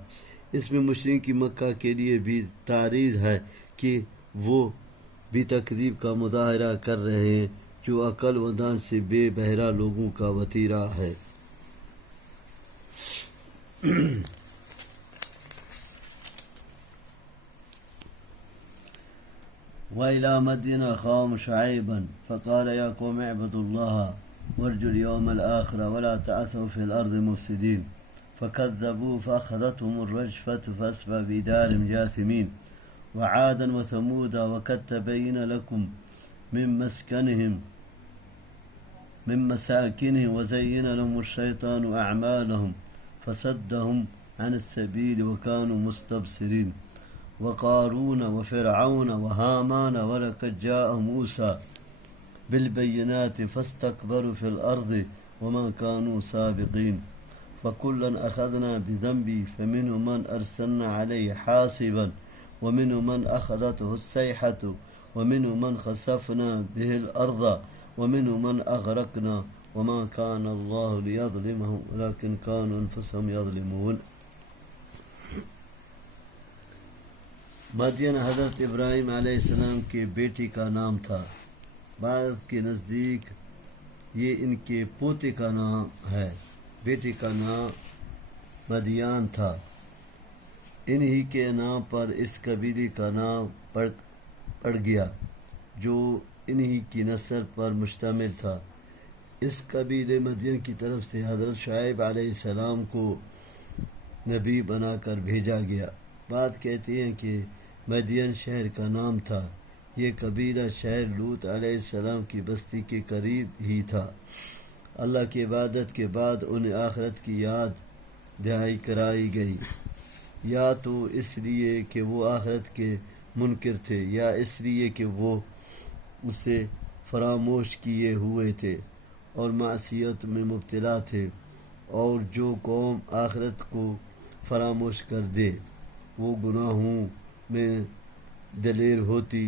اس میں مشرک مکہ کے لیے بھی تعریض ہے کہ وہ بھی تکذیب کا مظاہرہ کر رہے ہیں جو عقل و دان سے بے بہرا لوگوں کا وتیرہ ہے۔ وَإِلَى مَدْيَنَ أَخَاهُمْ شُعَيْبًا فَقَالَ يَا قَوْمِ اعْبُدُوا اللَّهَ وَارْجُوا الْيَوْمَ الْآخِرَ وَلَا تَعْثَوْا فِي الْأَرْضِ مُفْسِدِينَ فَكَذَّبُوهُ فَأَخَذَتْهُمُ الرَّجْفَةُ فَأَصْبَحُوا فِي دَارِهِمْ جَاثِمِينَ وَعَادًا وَثَمُودَ وَقَدْ تَبَيَّنَ لَكُمْ من مساكنهم وزين لهم الشيطان أعمالهم فصدهم عن السبيل وكانوا مستبصرين وقارون وفرعون وهامان ولقد جاءهم موسى بالبينات فاستكبروا في الأرض وما كانوا سابقين فكلا أخذنا بذنبه فمنهم من أرسلنا عليه حاصبا ومنهم من أخذته الصيحة ومنهم من خسفنا به الأرض ومنهم من أغرقنا وما كان الله ليظلمهم ولكن كانوا أنفسهم يظلمون۔ مدین حضرت ابراہیم علیہ السلام کے بیٹی کا نام تھا، بعض کے نزدیک یہ ان کے پوتے کا نام ہے۔ بیٹی کا نام مدیان تھا، انہی کے نام پر اس قبیلے کا نام پڑ گیا جو انہی کی نسل پر مشتمل تھا۔ اس قبیلے مدین کی طرف سے حضرت شعیب علیہ السلام کو نبی بنا کر بھیجا گیا۔ بات کہتے ہیں کہ مدین شہر کا نام تھا، یہ قبیلہ شہر لوط علیہ السلام کی بستی کے قریب ہی تھا۔ اللہ کی عبادت کے بعد انہیں آخرت کی یاد دہائی کرائی گئی، یا تو اس لیے کہ وہ آخرت کے منکر تھے، یا اس لیے کہ وہ اسے فراموش کیے ہوئے تھے اور معصیت میں مبتلا تھے۔ اور جو قوم آخرت کو فراموش کر دے وہ گناہوں میں دلیر ہوتی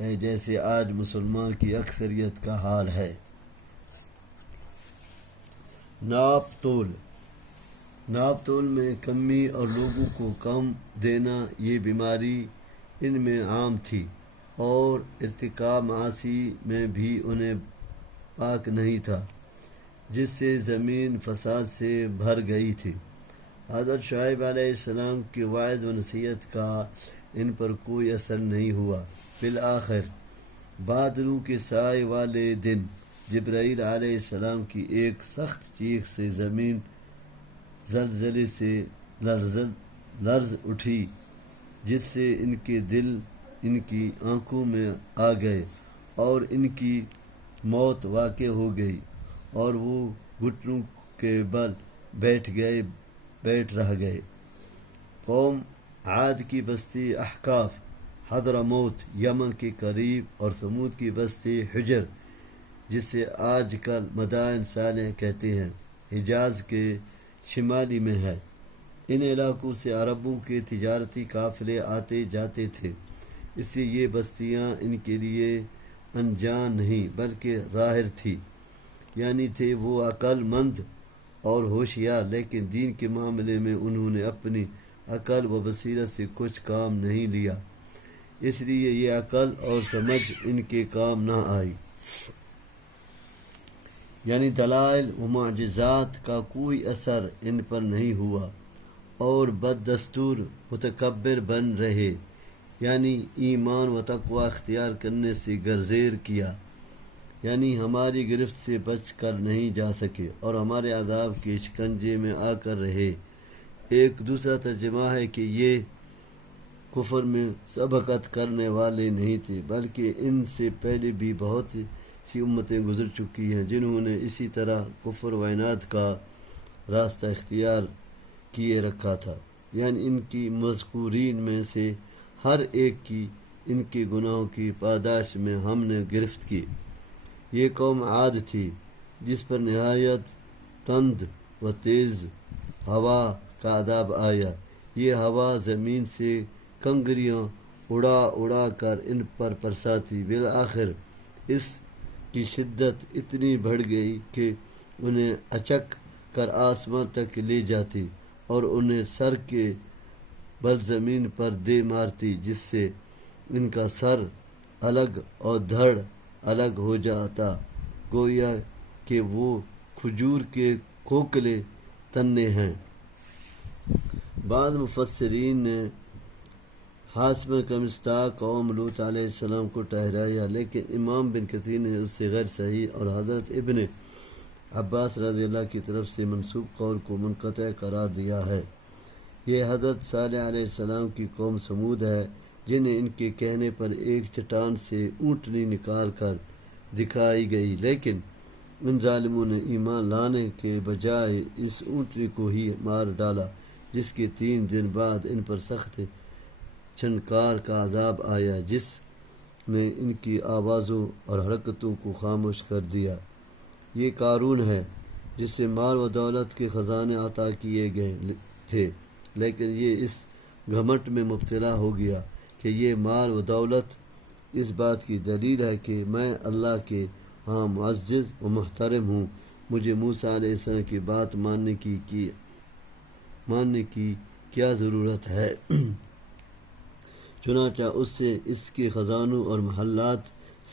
ہے، جیسے آج مسلمان کی اکثریت کا حال ہے۔ ناپ تول میں کمی اور لوگوں کو کم دینا، یہ بیماری ان میں عام تھی، اور ارتکاب معاصی میں بھی انہیں پاک نہیں تھا، جس سے زمین فساد سے بھر گئی تھی۔ حضرت شعیب علیہ السلام کی وعظ و نصیحت کا ان پر کوئی اثر نہیں ہوا۔ بالآخر بادلوں کے سائے والے دن جبرائیل علیہ السلام کی ایک سخت چیخ سے زمین زلزلے سے لرز اٹھی، جس سے ان کے دل ان کی آنکھوں میں آ گئے اور ان کی موت واقع ہو گئی، اور وہ گھٹنوں کے بل بیٹھ رہ گئے۔ قوم عاد کی بستی احقاف حضرموت یمن کے قریب، اور ثمود کی بستی حجر جسے آج کل مدائن صالح کہتے ہیں، حجاز کے شمالی میں ہے۔ ان علاقوں سے عربوں کے تجارتی قافلے آتے جاتے تھے، اس لیے یہ بستیاں ان کے لیے انجان نہیں بلکہ ظاہر تھی، یعنی تھے وہ عقل مند اور ہوشیار، لیکن دین کے معاملے میں انہوں نے اپنی عقل و بصیرت سے کچھ کام نہیں لیا، اس لیے یہ عقل اور سمجھ ان کے کام نہ آئی، یعنی دلائل و معجزات کا کوئی اثر ان پر نہیں ہوا، اور بد دستور متکبر بن رہے، یعنی ایمان و تقوی اختیار کرنے سے گرزیر کیا، یعنی ہماری گرفت سے بچ کر نہیں جا سکے اور ہمارے عذاب کے شکنجے میں آ کر رہے۔ ایک دوسرا ترجمہ ہے کہ یہ کفر میں سبقت کرنے والے نہیں تھے، بلکہ ان سے پہلے بھی بہت سی امتیں گزر چکی ہیں جنہوں نے اسی طرح کفر و عناد کا راستہ اختیار کیے رکھا تھا، یعنی ان کی مذکورین میں سے ہر ایک کی ان کے گناہوں کی پاداش میں ہم نے گرفت کی۔ یہ قوم عاد تھی جس پر نہایت تند و تیز ہوا کا عذاب آیا، یہ ہوا زمین سے کنکریاں اڑا اڑا کر ان پر برساتی، بالآخر اس کی شدت اتنی بڑھ گئی کہ انہیں اچک کر آسمان تک لے جاتی اور انہیں سر کے بل زمین پر دے مارتی، جس سے ان کا سر الگ اور دھڑ الگ ہو جاتا، گویا کہ وہ کھجور کے کھوکھلے تنے ہیں۔ بعض مفسرین نے حاسم کا مصداق قوم لوط علیہ السلام کو ٹھہرایا، لیکن امام بن کثیر نے اس سے غیر صحیح اور حضرت ابن عباس رضی اللہ کی طرف سے منسوب قول کو منقطع قرار دیا ہے۔ یہ حضرت صالح علیہ السلام کی قوم سمود ہے، جنہیں ان کے کہنے پر ایک چٹان سے اونٹنی نکال کر دکھائی گئی، لیکن ان ظالموں نے ایمان لانے کے بجائے اس اونٹنی کو ہی مار ڈالا، جس کے 3 دن بعد ان پر سخت چھنکار کا عذاب آیا، جس نے ان کی آوازوں اور حرکتوں کو خاموش کر دیا۔ یہ قارون ہے جسے مال و دولت کے خزانے عطا کیے گئے تھے، لیکن یہ اس گھمنڈ میں مبتلا ہو گیا کہ یہ مال و دولت اس بات کی دلیل ہے کہ میں اللہ کے ہاں معزز و محترم ہوں، مجھے موسیٰ علیہ السلام کی بات ماننے کی کیا ضرورت ہے۔ چنانچہ اس سے اس کے خزانوں اور محلات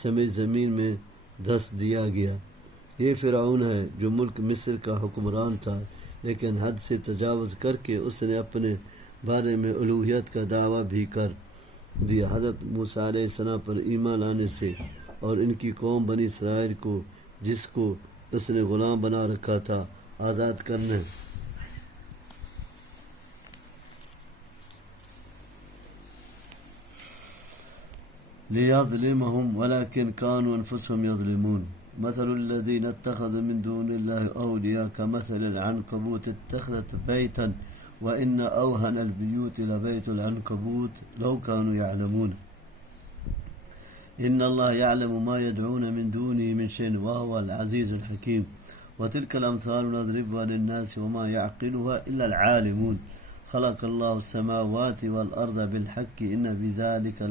سمیت زمین میں دھس دیا گیا۔ یہ فرعون ہے جو ملک مصر کا حکمران تھا، لیکن حد سے تجاوز کر کے اس نے اپنے بارے میں الوہیت کا دعویٰ بھی کر دیا۔ حضرت موسیٰ علیہ السلام پر ایمان لانے سے اور ان کی قوم بنی اسرائیل کو، جس کو اس نے غلام بنا رکھا تھا، آزاد کرنے لِيَظْلِمَهُمْ وَلَكِنْ كَانُوا أَنفُسَهُمْ يَظْلِمُونَ مثل الذين اتخذوا من دون الله أولياء كمثل العنكبوت اتخذت بيتا وإن أوهن البيوت لبيت العنكبوت لو كانوا يعلمون إن الله يعلم ما يدعون من دونه من شيء وهو العزيز الحكيم وتلك الأمثال نضربها للناس وما يعقلها إلا العالمون خلق الله السماوات والأرض بالحق إن بذلك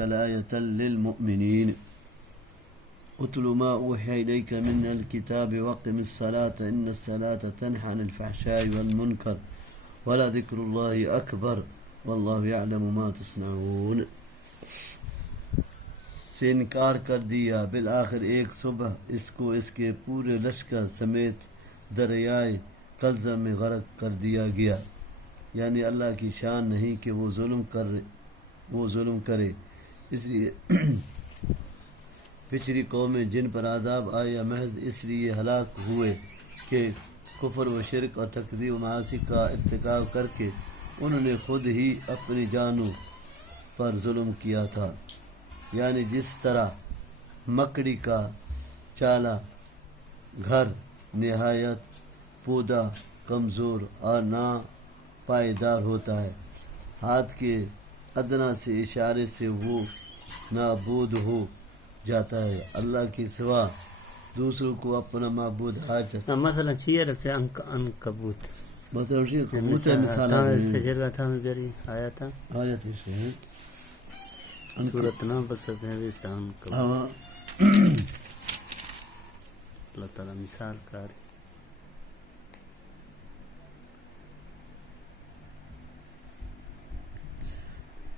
لآية للمؤمنين اتل ما أوحي إليك من الكتاب وقم الصلاة إن الصلاة تنهى عن الفحشاء والمنكر ولذكر الله أكبر والله يعلم ما تصنعون سے انکار کر دیا، بالآخر ایک صبح اس کو اس کے پورے لشکر سمیت دریائے قلزم میں غرق کر دیا گیا، یعنی اللہ کی شان نہیں کہ وہ ظلم کرے، اس لیے پچھلی قومیں جن پر عذاب آیا محض اس لیے ہلاک ہوئے کہ کفر و شرک اور تکذیب و معاصی کا ارتکاب کر کے انہوں نے خود ہی اپنی جانوں پر ظلم کیا تھا، یعنی جس طرح مکڑی کا چالا گھر نہایت پودہ، کمزور اور ناپائیدار ہوتا ہے، ہاتھ کے ادنا سے اشارے سے وہ نابود ہو جاتا ہے، اللہ کے سوا دوسروں کو اپنا معبود حاجت مثلا چیئر سے عنکبوت مطلب کبوتر مثال آیا تھا آیت ہے صورت نہ بس ہے اللہ تعالیٰ مثال کار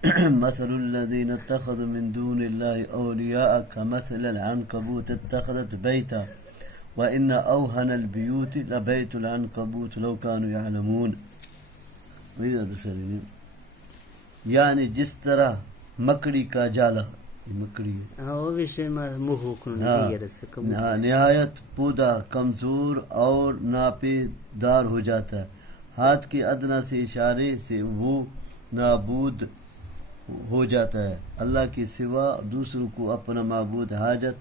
مثل الذين اتخذوا من دون الله أولياء كمثل العنكبوت اتخذت بيتا وإن أوهن البيوت لبيت العنكبوت لو كانوا يعلمون. یعنی جس طرح مکڑی کا جالا، مکڑی ہاں وہ بھی شے منہ کنن دیگر سے کم نہایت پودا کمزور اور ناپیدار ہو جاتا ہے، ہاتھ کے ادنا سے اشارے سے وہ نابود ہو جاتا ہے۔ اللہ کے سوا دوسروں کو اپنا معبود، حاجت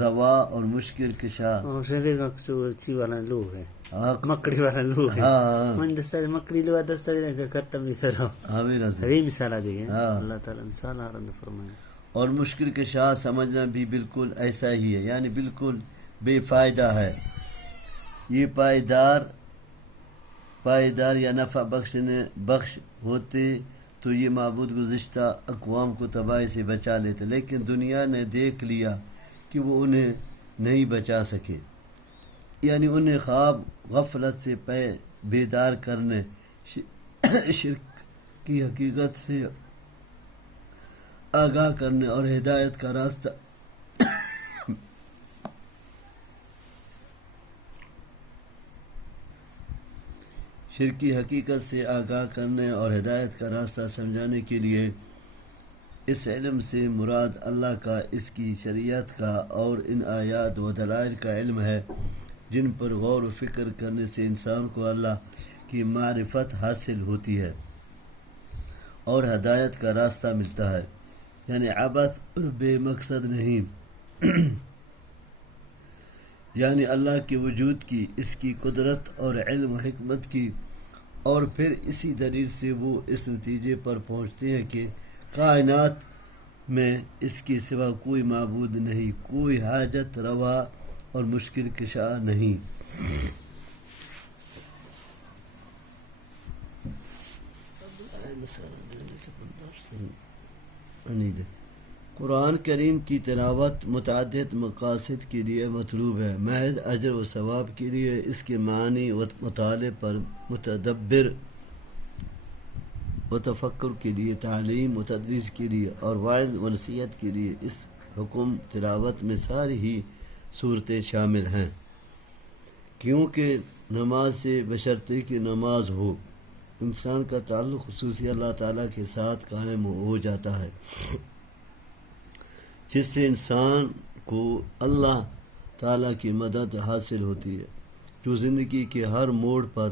روا اور مشکل کشا شریر کا چی والا لو ہے، حق مکڑی والا لو ہے، ہاں من دستا مکڑی لو دستا ختم نہیں کرو، ہمیں ابھی مثال دی ہے ہاں۔ اللہ تعالی مثال آرند فرمائے۔ اور مشکل کشا سمجھنا بھی بالکل ایسا ہی ہے، یعنی بالکل بے فائدہ ہے۔ یہ پائیدار یا نفع بخش ہوتے تو یہ معبود گزشتہ اقوام کو تباہی سے بچا لیتے، لیکن دنیا نے دیکھ لیا کہ وہ انہیں نہیں بچا سکے، یعنی انہیں خواب غفلت سے بیدار کرنے، شرک کی حقیقت سے آگاہ کرنے اور ہدایت کا راستہ شرکی حقیقت سے آگاہ کرنے اور ہدایت کا راستہ سمجھانے کے لیے اس علم سے مراد اللہ کا، اس کی شریعت کا اور ان آیات و دلائل کا علم ہے جن پر غور و فکر کرنے سے انسان کو اللہ کی معرفت حاصل ہوتی ہے اور ہدایت کا راستہ ملتا ہے، یعنی عبث اور بے مقصد نہیں، یعنی اللہ کے وجود کی، اس کی قدرت اور علم و حکمت کی، اور پھر اسی دلیل سے وہ اس نتیجے پر پہنچتے ہیں کہ کائنات میں اس کے سوا کوئی معبود نہیں، کوئی حاجت روا اور مشکل کشا نہیں۔ قرآن کریم کی تلاوت متعدد مقاصد کے لیے مطلوب ہے، محض اجر و ثواب کے لیے، اس کے معنی و مطالعے پر متدبر و تفکر کے لیے، تعلیم و تدریس کے لیے اور وعظ و نصیحت کے لیے۔ اس حکم تلاوت میں ساری ہی صورتیں شامل ہیں، کیونکہ نماز سے بشرطے کہ نماز ہو انسان کا تعلق خصوصی اللہ تعالیٰ کے ساتھ قائم ہو جاتا ہے، جس سے انسان کو اللہ تعالیٰ کی مدد حاصل ہوتی ہے، جو زندگی کے ہر موڑ پر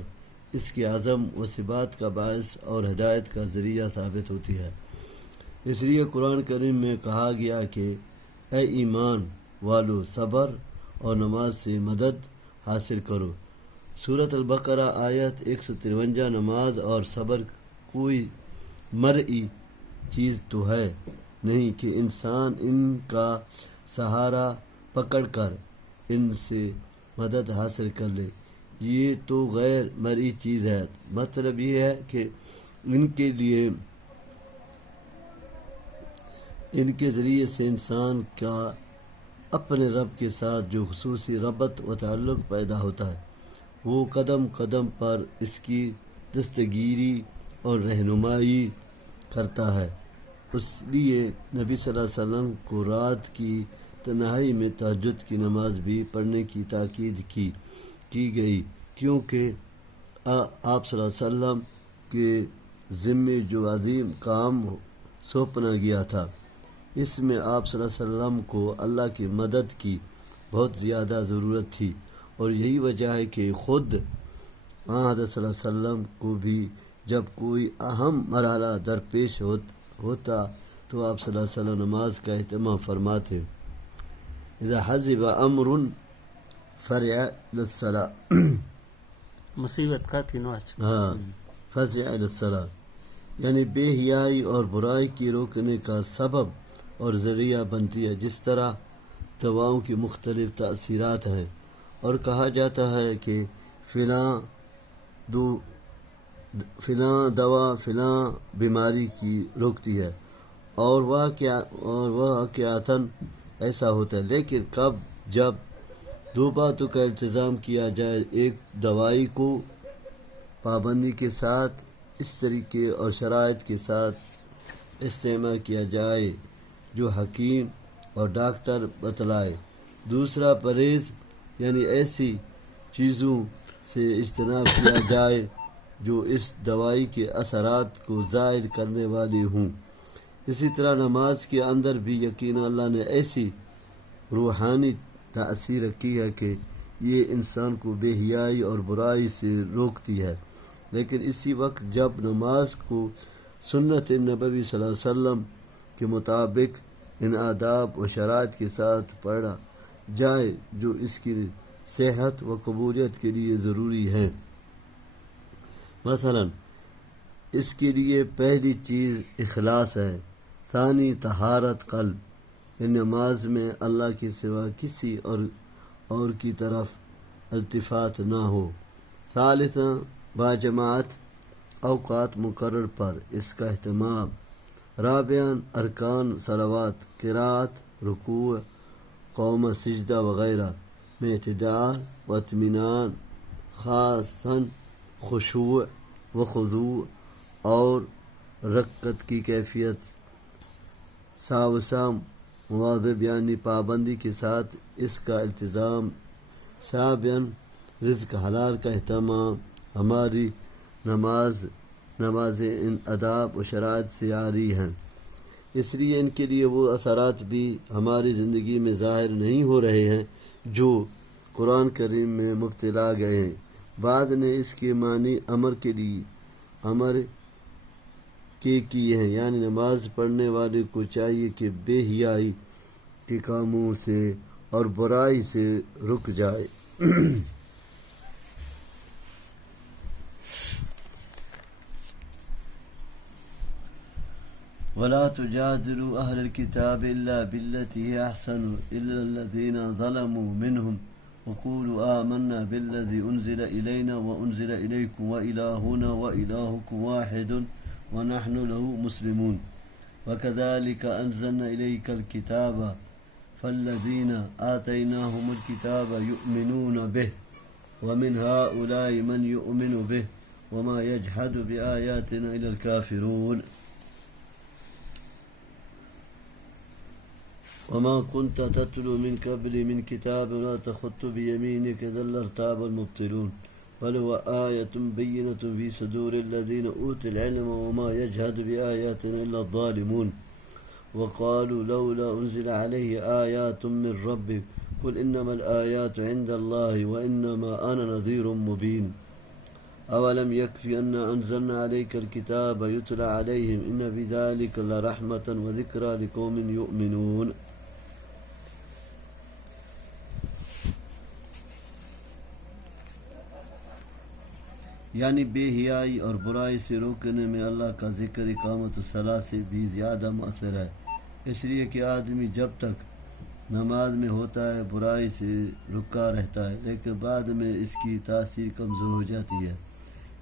اس کے عزم و ثبات کا باعث اور ہدایت کا ذریعہ ثابت ہوتی ہے۔ اس لیے قرآن کریم میں کہا گیا کہ اے ایمان والو، صبر اور نماز سے مدد حاصل کرو۔ سورۃ البقرہ آیت 153۔ نماز اور صبر کوئی مرئی چیز تو ہے نہیں کہ انسان ان کا سہارا پکڑ کر ان سے مدد حاصل کر لے، یہ تو غیر مرئی چیز ہے۔ مطلب یہ ہے کہ ان کے ذریعے سے انسان کا اپنے رب کے ساتھ جو خصوصی ربط و تعلق پیدا ہوتا ہے، وہ قدم قدم پر اس کی دستگیری اور رہنمائی کرتا ہے۔ اس لیے نبی صلی اللہ علیہ وسلم کو رات کی تنہائی میں تہجد کی نماز بھی پڑھنے کی تاکید کی گئی، کیونکہ آپ صلی اللہ علیہ وسلم کے ذمے جو عظیم کام سونپا گیا تھا، اس میں آپ صلی اللہ علیہ وسلم کو اللہ کی مدد کی بہت زیادہ ضرورت تھی، اور یہی وجہ ہے کہ خود حضرت صلی اللہ علیہ وسلم کو بھی جب کوئی اہم مرحلہ درپیش ہوتا تو آپ صلی اللہ علیہ وسلم نماز کا اہتمام فرماتے۔ اذا حزب امر فرع للصلاة، مصیبت کا تینوں فزع للصلاة، یعنی بے حیائی اور برائی کی روکنے کا سبب اور ذریعہ بنتی ہے، جس طرح دواؤں کی مختلف تاثیرات ہیں، اور کہا جاتا ہے کہ فلاں دوا فلاں بیماری کی روکتی ہے، اور واقعتاً ایسا ہوتا ہے، لیکن جب دو باتوں کا التزام کیا جائے، ایک دوائی کو پابندی کے ساتھ، اس طریقے اور شرائط کے ساتھ استعمال کیا جائے جو حکیم اور ڈاکٹر بتلائے۔ دوسرا پرہیز یعنی ایسی چیزوں سے اجتناب کیا جائے جو اس دوائی کے اثرات کو ظاہر کرنے والی ہوں۔ اسی طرح نماز کے اندر بھی یقینا اللہ نے ایسی روحانی تاثیر رکھی ہے کہ یہ انسان کو بے حیائی اور برائی سے روکتی ہے، لیکن اسی وقت جب نماز کو سنت نبوی صلی اللہ علیہ وسلم کے مطابق ان آداب و شرائط کے ساتھ پڑھا جائے جو اس کی صحت و قبولیت کے لیے ضروری ہیں، مثلا اس کے لیے پہلی چیز اخلاص ہے، ثانی طہارت قلب، ان نماز میں اللہ کے سوا کسی اور کی طرف التفات نہ ہو، ثالثاً باجماعت اوقات مقرر پر اس کا اہتمام، رابعاً ارکان صلوات قرات رکوع قوم سجدہ وغیرہ میں اعتدال و اطمینان، خاصاً خشوع و خضوع اور رکعت کی کیفیت ساوسام مواظب یعنی پابندی کے ساتھ اس کا التزام، سابعاً رزق حلال کا اہتمام، ہماری نمازیں ان آداب و شرائط سے عاری ہیں، اس لیے ان کے لیے وہ اثرات بھی ہماری زندگی میں ظاہر نہیں ہو رہے ہیں جو قرآن کریم میں مبتلا گئے ہیں۔ بعد نے اس کے معنی امر کے کیے ہیں، یعنی نماز پڑھنے والے کو چاہیے کہ بے حیائی کے کاموں سے اور برائی سے رک جائے۔ وَلَا تُجَادِلُوا أَهْلَ الْكِتَابِ إِلَّا بِالَّتِي هِيَ أَحْسَنُ إِلَّا الَّذِينَ ظَلَمُوا مِنْهُمْ وَقُولُوا آمَنَّا بِالَّذِي أُنزِلَ إِلَيْنَا وَأُنزِلَ إِلَيْكُمْ وَإِلَٰهُنَا وَإِلَٰهُكُمْ وَاحِدٌ وَنَحْنُ لَهُ مُسْلِمُونَ وَكَذَلِكَ أَنزَلْنَا إِلَيْكَ الْكِتَابَ فَالَّذِينَ آتَيْنَاهُمُ الْكِتَابَ يُؤْمِنُونَ بِهِ وَمِنْ هَٰؤُلَاءِ مَنْ يُؤْمِنُ بِهِ وَمَا يَجْحَدُ بِآيَاتِنَا إِلَّا الْكَافِرُونَ وما كنت تتلو من قبل من كتاب ولا تخط بيمينك إذا لارتاب المبطلون بل هو آية بينة في صدور الذين أوتوا العلم وما يجحد بآياتنا إلا الظالمون وقالوا لولا أنزل عليه آيات من ربه قل إنما الآيات عند الله وإنما أنا نذير مبين أولم يكفي أن أنزلنا عليك الكتاب يتلى عليهم إن في ذلك لرحمة وذكرى لقوم يؤمنون۔ یعنی بے حیائی اور برائی سے روکنے میں اللہ کا ذکر اقامت الصلاۃ سے بھی زیادہ مؤثر ہے، اس لیے کہ آدمی جب تک نماز میں ہوتا ہے برائی سے رکا رہتا ہے، لیکن بعد میں اس کی تاثیر کمزور ہو جاتی ہے۔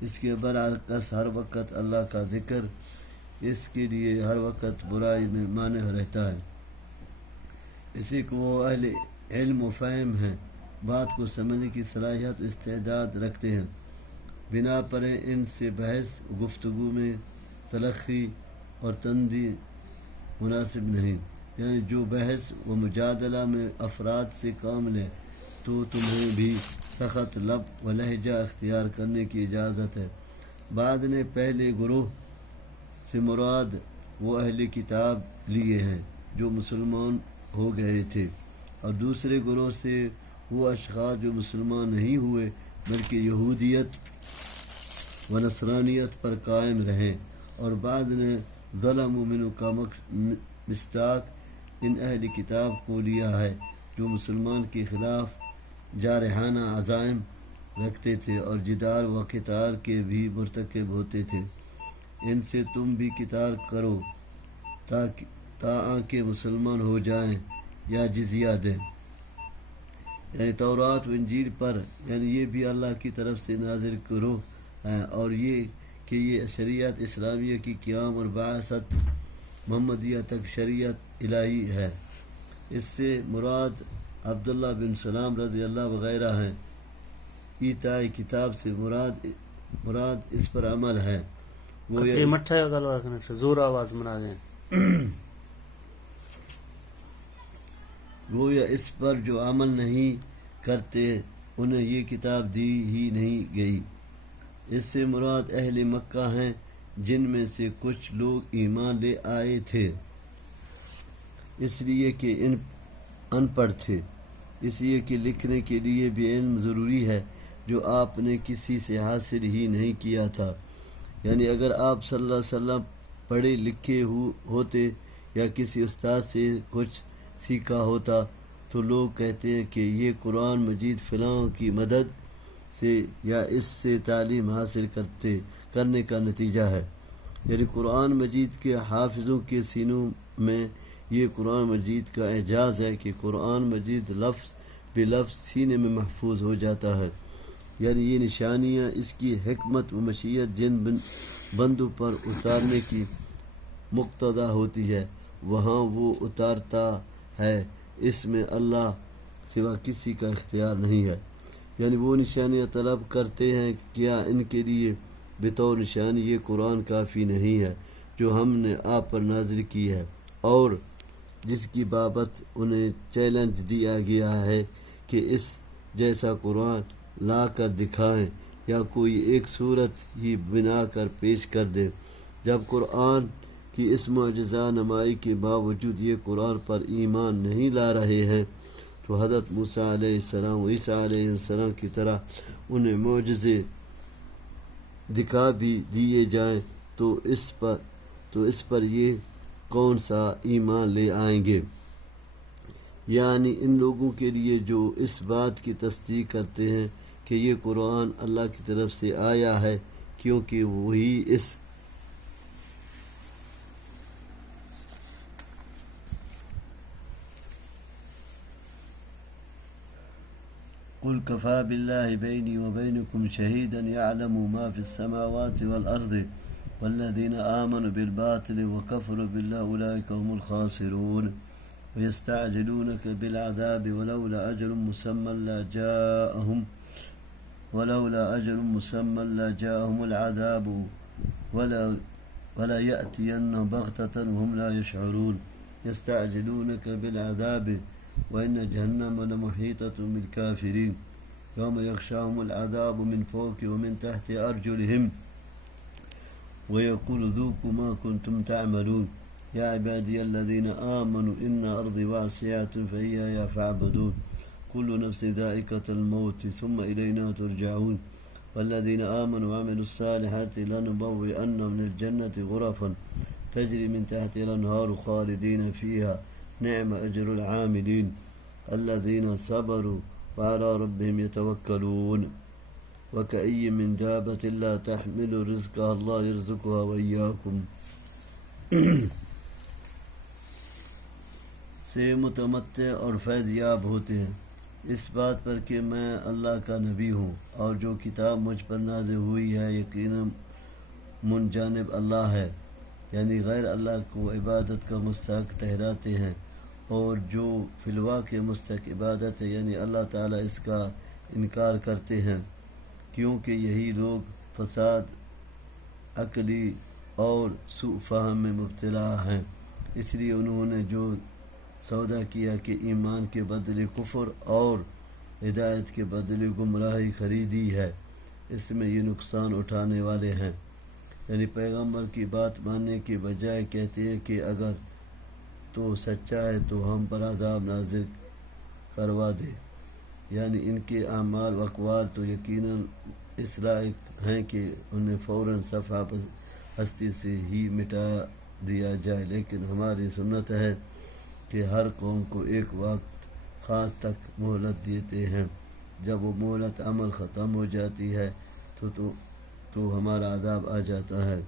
اس کے برعکس ہر وقت اللہ کا ذکر اس کے لیے ہر وقت برائی میں مانع رہتا ہے۔ اسی کو وہ اہل علم و فہم ہیں، بات کو سمجھنے کی صلاحیت و استعداد رکھتے ہیں، بنا پر ان سے بحث گفتگو میں تلخی اور تندی مناسب نہیں، یعنی جو بحث و مجادلہ میں افراد سے کام لے تو تمہیں بھی سخت لب و لہجہ اختیار کرنے کی اجازت ہے۔ بعد نے پہلے گروہ سے مراد وہ اہل کتاب لیے ہیں جو مسلمان ہو گئے تھے، اور دوسرے گروہ سے وہ اشخاص جو مسلمان نہیں ہوئے بلکہ یہودیت و نصرانیت پر قائم رہیں، اور بعد نے ظلم منہ کا مصداق ان اہل کتاب کو لیا ہے جو مسلمان کے خلاف جارحانہ عزائم رکھتے تھے اور جدال و قتال کے بھی مرتکب ہوتے تھے۔ ان سے تم بھی قتال کرو تاکہ مسلمان ہو جائیں یا جزیہ دیں، یعنی تورات و انجیل پر، یعنی یہ بھی اللہ کی طرف سے نازل کرو ہیں، اور یہ کہ یہ شریعت اسلامیہ کی قیام اور بعثت محمدیہ تک شریعت الہی ہے۔ اس سے مراد عبداللہ بن سلام رضی اللہ وغیرہ ہیں۔ ایتاء کتاب سے مراد اس پر عمل ہے، گویا کتری مٹھا ہے گل رکھنا زور آواز منا گئے گویا اس پر جو عمل نہیں کرتے انہیں یہ کتاب دی ہی نہیں گئی۔ اس سے مراد اہل مکہ ہیں جن میں سے کچھ لوگ ایمان لے آئے تھے اس لیے کہ ان پڑھ تھے، اس لیے کہ لکھنے کے لیے بھی علم ضروری ہے جو آپ نے کسی سے حاصل ہی نہیں کیا تھا۔ یعنی اگر آپ صلی اللہ علیہ وسلم پڑھے لکھے ہوتے یا کسی استاد سے کچھ سیکھا ہوتا تو لوگ کہتے ہیں کہ یہ قرآن مجید فلاں کی مدد سے یا اس سے تعلیم حاصل کرنے کا نتیجہ ہے۔ یعنی قرآن مجید کے حافظوں کے سینوں میں یہ قرآن مجید کا اعجاز ہے کہ قرآن مجید لفظ بے لفظ سینے میں محفوظ ہو جاتا ہے۔ یعنی یہ نشانیاں اس کی حکمت و مشیت جن بندوں پر اتارنے کی مقتضا ہوتی ہے وہاں وہ اتارتا ہے، اس میں اللہ سوا کسی کا اختیار نہیں ہے۔ یعنی وہ نشانیاں طلب کرتے ہیں، کیا ان کے لیے بطور نشانی یہ قرآن کافی نہیں ہے جو ہم نے آپ پر نازل کی ہے اور جس کی بابت انہیں چیلنج دیا گیا ہے کہ اس جیسا قرآن لا کر دکھائیں یا کوئی ایک صورت ہی بنا کر پیش کر دیں۔ جب قرآن کی اس معجزہ نمائی کے باوجود یہ قرآن پر ایمان نہیں لا رہے ہیں تو حضرت موسیٰ علیہ السلام و عیسیٰ علیہ السلام کی طرح انہیں معجزے دکھا بھی دیے جائیں تو اس پر یہ کون سا ایمان لے آئیں گے؟ یعنی ان لوگوں کے لیے جو اس بات کی تصدیق کرتے ہیں کہ یہ قرآن اللہ کی طرف سے آیا ہے کیونکہ وہی اس قل کفا باللہ بینی و بینکم شہیدا یعلم ما فی السماوات والارض والذین آمنوا بالباطل وکفروا باللہ اولئک هم الخاسرون ويستعجلونك بالعذاب ولولا أجل مسمى لجاءهم العذاب ولا يأتين بغتة وهم لا يشعرون يستعجلونك بالعذاب وإن جهنم لمحيطة بالكافرين يوم يغشاهم العذاب من فوق ومن تحت أرجلهم ويقول ذوقوا ما كنتم تعملون يا عبادي الذين آمنوا إن أرضي واسعة فإياي فاعبدون كل نفس ذائقة الموت ثم إلينا ترجعون والذين آمنوا وعملوا الصالحات لنبوئنهم من الجنة غرفا تجري من تحتها الأنهار خالدين فيها نعم أجر العاملين الذين صبروا وعلى ربهم يتوكلون وكأي من دابة لا تحمل رزقها الله يرزقها وإياكم سے متمتع اور فیض یاب ہوتے ہیں اس بات پر کہ میں اللہ کا نبی ہوں اور جو کتاب مجھ پر نازل ہوئی ہے یقیناً من جانب اللہ ہے، یعنی غیر اللہ کو عبادت کا مستحق ٹھہراتے ہیں اور جو فی الواقع مستحق عبادت ہے یعنی اللہ تعالیٰ اس کا انکار کرتے ہیں کیونکہ یہی لوگ فساد عقلی اور سوء فہم میں مبتلا ہیں۔ اس لیے انہوں نے جو سودا کیا کہ ایمان کے بدلے کفر اور ہدایت کے بدلے گمراہی خریدی ہے، اس میں یہ نقصان اٹھانے والے ہیں۔ یعنی پیغمبر کی بات ماننے کے بجائے کہتے ہیں کہ اگر تو سچا ہے تو ہم پر عذاب نازل کروا دے، یعنی ان کے اعمال و اقوال تو یقیناً اس لائق ہیں کہ انہیں فوراً صفحہ ہستی سے ہی مٹا دیا جائے، لیکن ہماری سنت ہے کہ ہر قوم کو ایک وقت خاص تک مہلت دیتے ہیں، جب وہ مہلت عمل ختم ہو جاتی ہے تو ہمارا عذاب آ جاتا ہے۔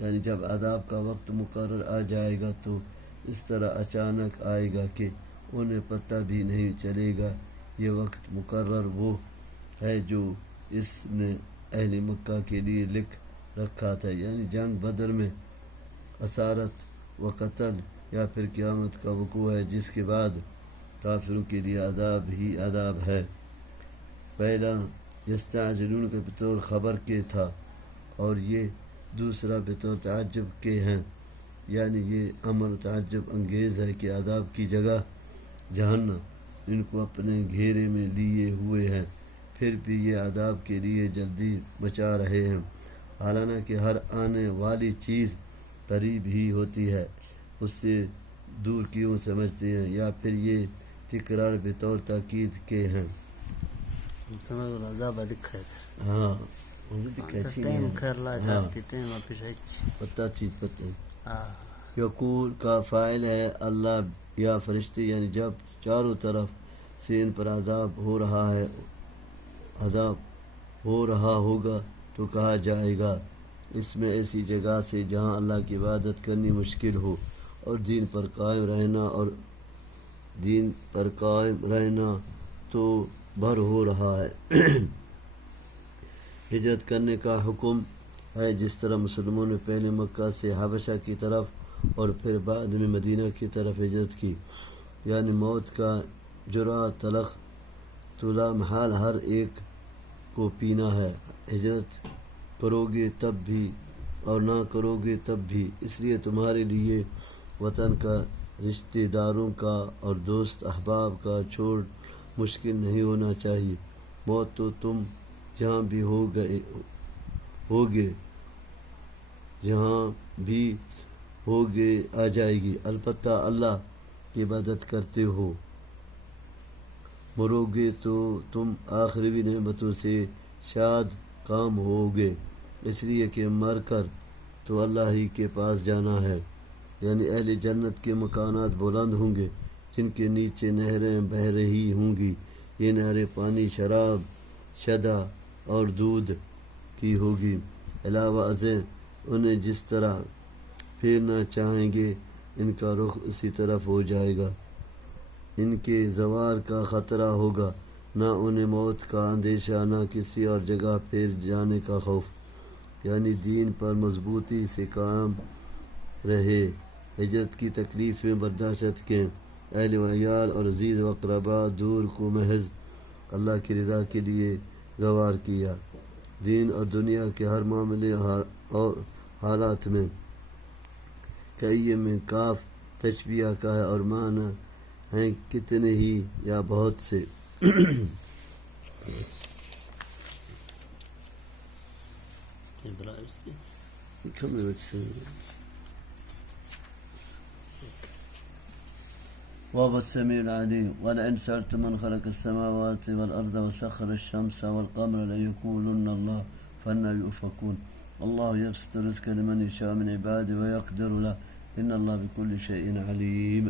یعنی جب عذاب کا وقت مقرر آ جائے گا تو اس طرح اچانک آئے گا کہ انہیں پتہ بھی نہیں چلے گا۔ یہ وقت مقرر وہ ہے جو اس نے اہل مکہ کے لیے لکھ رکھا تھا، یعنی جنگ بدر میں اسارت و قتل یا پھر قیامت کا وقوع ہے جس کے بعد کافروں کے لیے عذاب ہی عذاب ہے۔ پہلا یستعجلون کے بطور خبر کے تھا اور یہ دوسرا بطور تعجب کے ہیں، یعنی یہ امر تعجب انگیز ہے کہ عذاب کی جگہ جہنم ان کو اپنے گھیرے میں لیے ہوئے ہیں، پھر بھی یہ عذاب کے لیے جلدی مچا رہے ہیں، حالانکہ ہر آنے والی چیز قریب ہی ہوتی ہے، اس سے دور کیوں سمجھتے ہیں؟ یا پھر یہ تکرار بطور تاکید کے ہیں؟ سمجھ العذاب دکھا ہاں وہ بھی دکھائی ٹائم کر لا ہاں جاتی ٹائم واپس ہچ پتہ چیز پتہ ہاں یقول کا فاعل ہے اللہ یا فرشتے، یعنی جب چاروں طرف سے ان پر عذاب ہو رہا ہوگا تو کہا جائے گا اس میں ایسی جگہ سے جہاں اللہ کی عبادت کرنی مشکل ہو اور دین پر قائم رہنا تو بھر ہو رہا ہے۔ ہجرت کرنے کا حکم ہے، جس طرح مسلمانوں نے پہلے مکہ سے حبشہ کی طرف اور پھر بعد میں مدینہ کی طرف ہجرت کی، یعنی موت کا جرعہ تلخ تو لامحال ہر ایک کو پینا ہے، ہجرت کرو گے تب بھی اور نہ کرو گے تب بھی، اس لیے تمہارے لیے وطن کا، رشتہ داروں کا اور دوست احباب کا چھوڑ مشکل نہیں ہونا چاہیے، موت تو تم جہاں بھی ہوگے آ جائے گی، البتہ اللہ کی عبادت کرتے ہو مرو گے تو تم آخری نعمتوں سے شاد کام ہوگے، اس لیے کہ مر کر تو اللہ ہی کے پاس جانا ہے، یعنی اہل جنت کے مکانات بلند ہوں گے جن کے نیچے نہریں بہہ رہی ہوں گی، یہ نہریں پانی، شراب، شدہ اور دودھ کی ہوگی، علاوہ ازیں انہیں جس طرح پھیرنا چاہیں گے ان کا رخ اسی طرف ہو جائے گا، ان کے زوال کا خطرہ ہوگا، نہ انہیں موت کا اندیشہ، نہ کسی اور جگہ پھیر جانے کا خوف، یعنی دین پر مضبوطی سے قائم رہے، ہجرت کی تکلیفیں برداشت کریں، اہل و عیال اور عزیز و اقربا دور کو محض اللہ کی رضا کے لیے گوار کیا، دین اور دنیا کے ہر معاملے اور حالات میں کئی میں کاف تشبیہ کا ہے اور معنی ہیں کتنے ہی یا بہت سے۔ وهو السميع العليم ولئن سألت من خلق السماوات والأرض وسخر الشمس والقمر ليقولن الله فأنى يؤفكون الله يبسط الرزق لمن يشاء من عباده ويقدر له إن الله بكل شيء عليم۔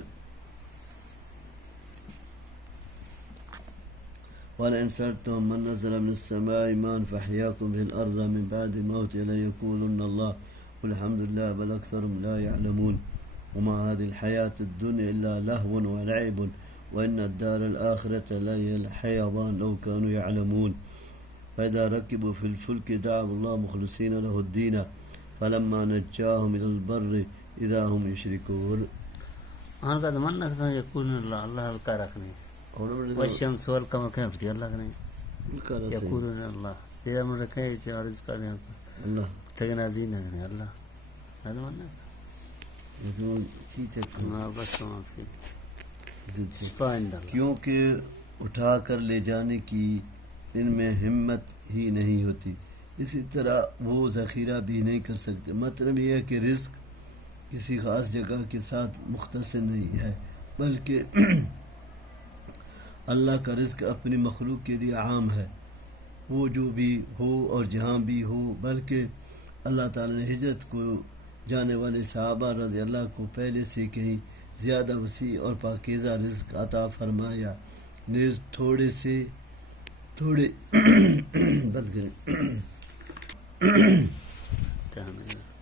ولئن سألتهم من نزل من السماء ماء فأحياكم به الأرض من بعد موتها ليقولن الله قل الحمد لله بل أكثرهم لا يعلمون وما هذه الحياة الدنيا إلا لهو ولعب وإن الدار الآخرة لهي الحيوان لو كانوا يعلمون فإذا ركبوا في الفلك دعوا الله مخلصين له الدين فلما نجاهم إلى البر إذا هم يشركون۔ ان کا من رکھتا ہے یقول اللہ کا رکھنے والشمس والقمر کہیں پھر اللہ کریں یقول اللہ تیرا من رکھے تیرا رزق دیں اللہ تگنا زین کریں اللہ هذا من ما بس کیونکہ اٹھا کر لے جانے کی ان میں ہمت ہی نہیں ہوتی، اسی طرح وہ ذخیرہ بھی نہیں کر سکتے، مطلب یہ ہے کہ رزق کسی خاص جگہ کے ساتھ مختصر نہیں ہے بلکہ اللہ کا رزق اپنی مخلوق کے لیے عام ہے، وہ جو بھی ہو اور جہاں بھی ہو، بلکہ اللہ تعالی نے ہجرت کو جانے والے صحابہ رضی اللہ کو پہلے سے کہیں زیادہ وسیع اور پاکیزہ رزق عطا فرمایا، نیز تھوڑے سے تھوڑے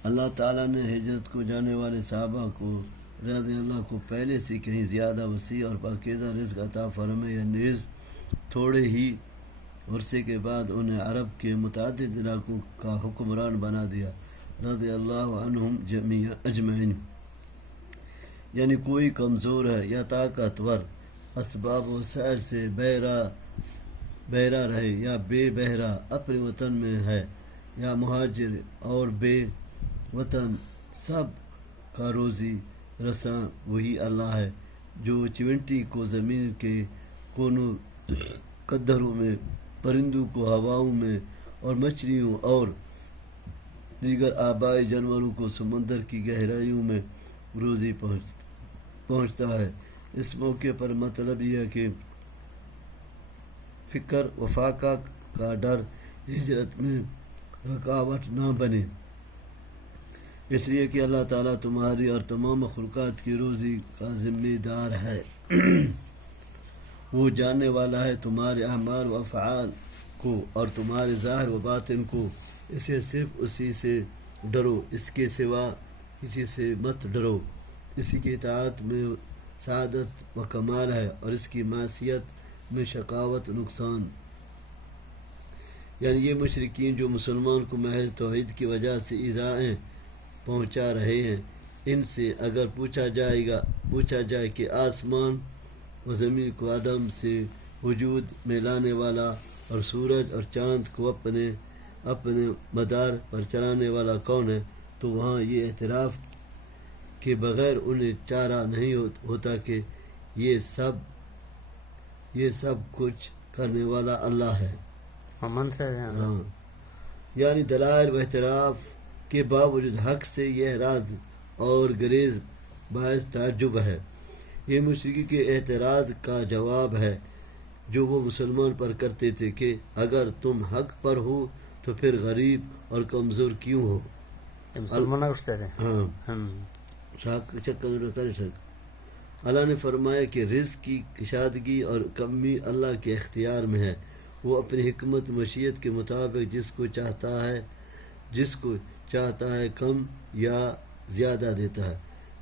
اللہ تعالیٰ نے ہجرت کو جانے والے صحابہ کو رضی اللہ کو پہلے سے کہیں زیادہ وسیع اور پاکیزہ رزق عطا فرمایا، نیز تھوڑے ہی عرصے کے بعد انہیں عرب کے متعدد علاقوں کا حکمران بنا دیا رضی اللہ عنہم اجمعین، یعنی کوئی کمزور ہے یا طاقتور اسباب و وسائل سے بہرا رہے یا بے بہرا اپنے وطن میں ہے یا مہاجر اور بے وطن سب کا روزی رساں وہی اللہ ہے جو چیونٹی کو زمین کے کونوں قدروں میں، پرندوں کو ہواؤں میں، اور مچھلیوں اور دیگر آبائی جانوروں کو سمندر کی گہرائیوں میں روزی پہنچتا ہے۔ اس موقع پر مطلب یہ ہے کہ فکر و فاقہ کا ڈر ہجرت میں رکاوٹ نہ بنے، اس لیے کہ اللہ تعالیٰ تمہاری اور تمام مخلوقات کی روزی کا ذمہ دار ہے۔ وہ جاننے والا ہے تمہارے اعمال و افعال کو اور تمہارے ظاہر و باطن کو، اسے صرف اسی سے ڈرو، اس کے سوا کسی سے مت ڈرو۔ اسی کی اطاعت میں سعادت و کمال ہے اور اس کی معصیت میں شقاوت و نقصان۔ یعنی یہ مشرکین جو مسلمان کو محض توحید کی وجہ سے ایذائیں پہنچا رہے ہیں، ان سے اگر پوچھا جائے کہ آسمان و زمین کو عدم سے وجود میں لانے والا اور سورج اور چاند کو اپنے مدار پر چلانے والا کون ہے، تو وہاں یہ اعتراف کے بغیر انہیں چارہ نہیں ہوتا کہ یہ سب کچھ کرنے والا اللہ ہے۔ ہاں، یعنی دلائل و اعتراف کے باوجود حق سے یہ اعراض اور گریز باعث تعجب ہے۔ یہ مشرکی کے اعتراض کا جواب ہے جو وہ مسلمان پر کرتے تھے کہ اگر تم حق پر ہو تو پھر غریب اور کمزور کیوں ہو؟ اللہ نے فرمایا کہ رزق کی کشادگی اور کمی اللہ کے اختیار میں ہے، وہ اپنی حکمت مشیت کے مطابق جس کو چاہتا ہے کم یا زیادہ دیتا ہے۔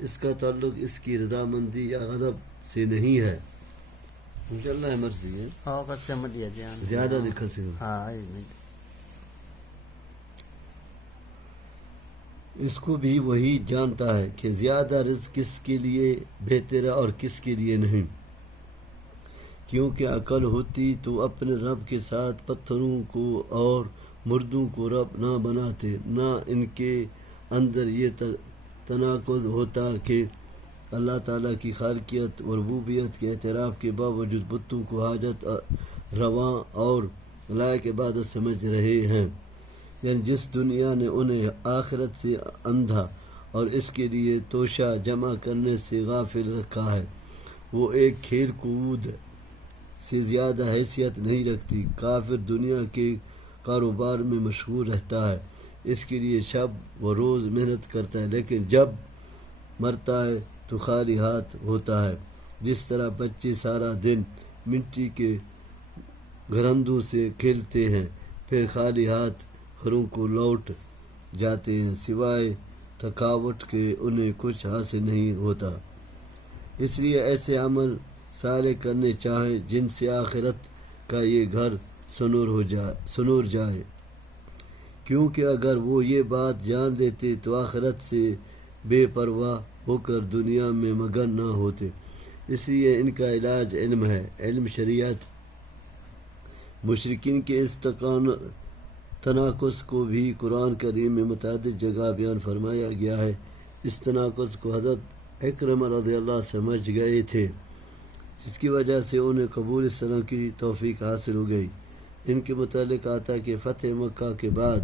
اس کا تعلق اس کی رضامندی یا غضب سے نہیں ہے، اللہ مرضی ہے، زیادہ دکھا سے اس کو بھی وہی جانتا ہے کہ زیادہ رزق کس کے لیے بہتر ہے اور کس کے لیے نہیں۔ کیونکہ عقل ہوتی تو اپنے رب کے ساتھ پتھروں کو اور مردوں کو رب نہ بناتے، نہ ان کے اندر یہ تناقض ہوتا کہ اللہ تعالیٰ کی خالقیت و ربوبیت کے اعتراف کے باوجود بتوں کو حاجت رواں اور لائق عبادت سمجھ رہے ہیں۔ یعنی جس دنیا نے انہیں آخرت سے اندھا اور اس کے لیے توشہ جمع کرنے سے غافل رکھا ہے، وہ ایک کھیل کود سے زیادہ حیثیت نہیں رکھتی۔ کافر دنیا کے کاروبار میں مشغول رہتا ہے، اس کے لیے شب و روز محنت کرتا ہے، لیکن جب مرتا ہے تو خالی ہاتھ ہوتا ہے۔ جس طرح بچے سارا دن مٹی کے گھرندوں سے کھیلتے ہیں، پھر خالی ہاتھ گھروں کو لوٹ جاتے ہیں، سوائے تھکاوٹ کے انہیں کچھ حاصل نہیں ہوتا۔ اس لیے ایسے عمل صالح کرنے چاہیں جن سے آخرت کا یہ گھر سنور جائے، کیونکہ اگر وہ یہ بات جان لیتے تو آخرت سے بے پرواہ ہو کر دنیا میں مگن نہ ہوتے۔ اس لیے ان کا علاج علم ہے، علم شریعت۔ مشرکین کے اس تناقض کو بھی قرآن کریم میں متعدد جگہ بیان فرمایا گیا ہے۔ اس تناقض کو حضرت اکرمہ رضی اللہ سمجھ گئے تھے، جس کی وجہ سے انہیں قبول اسلام کی توفیق حاصل ہو گئی۔ ان کے متعلق آتا ہے کہ فتح مکہ کے بعد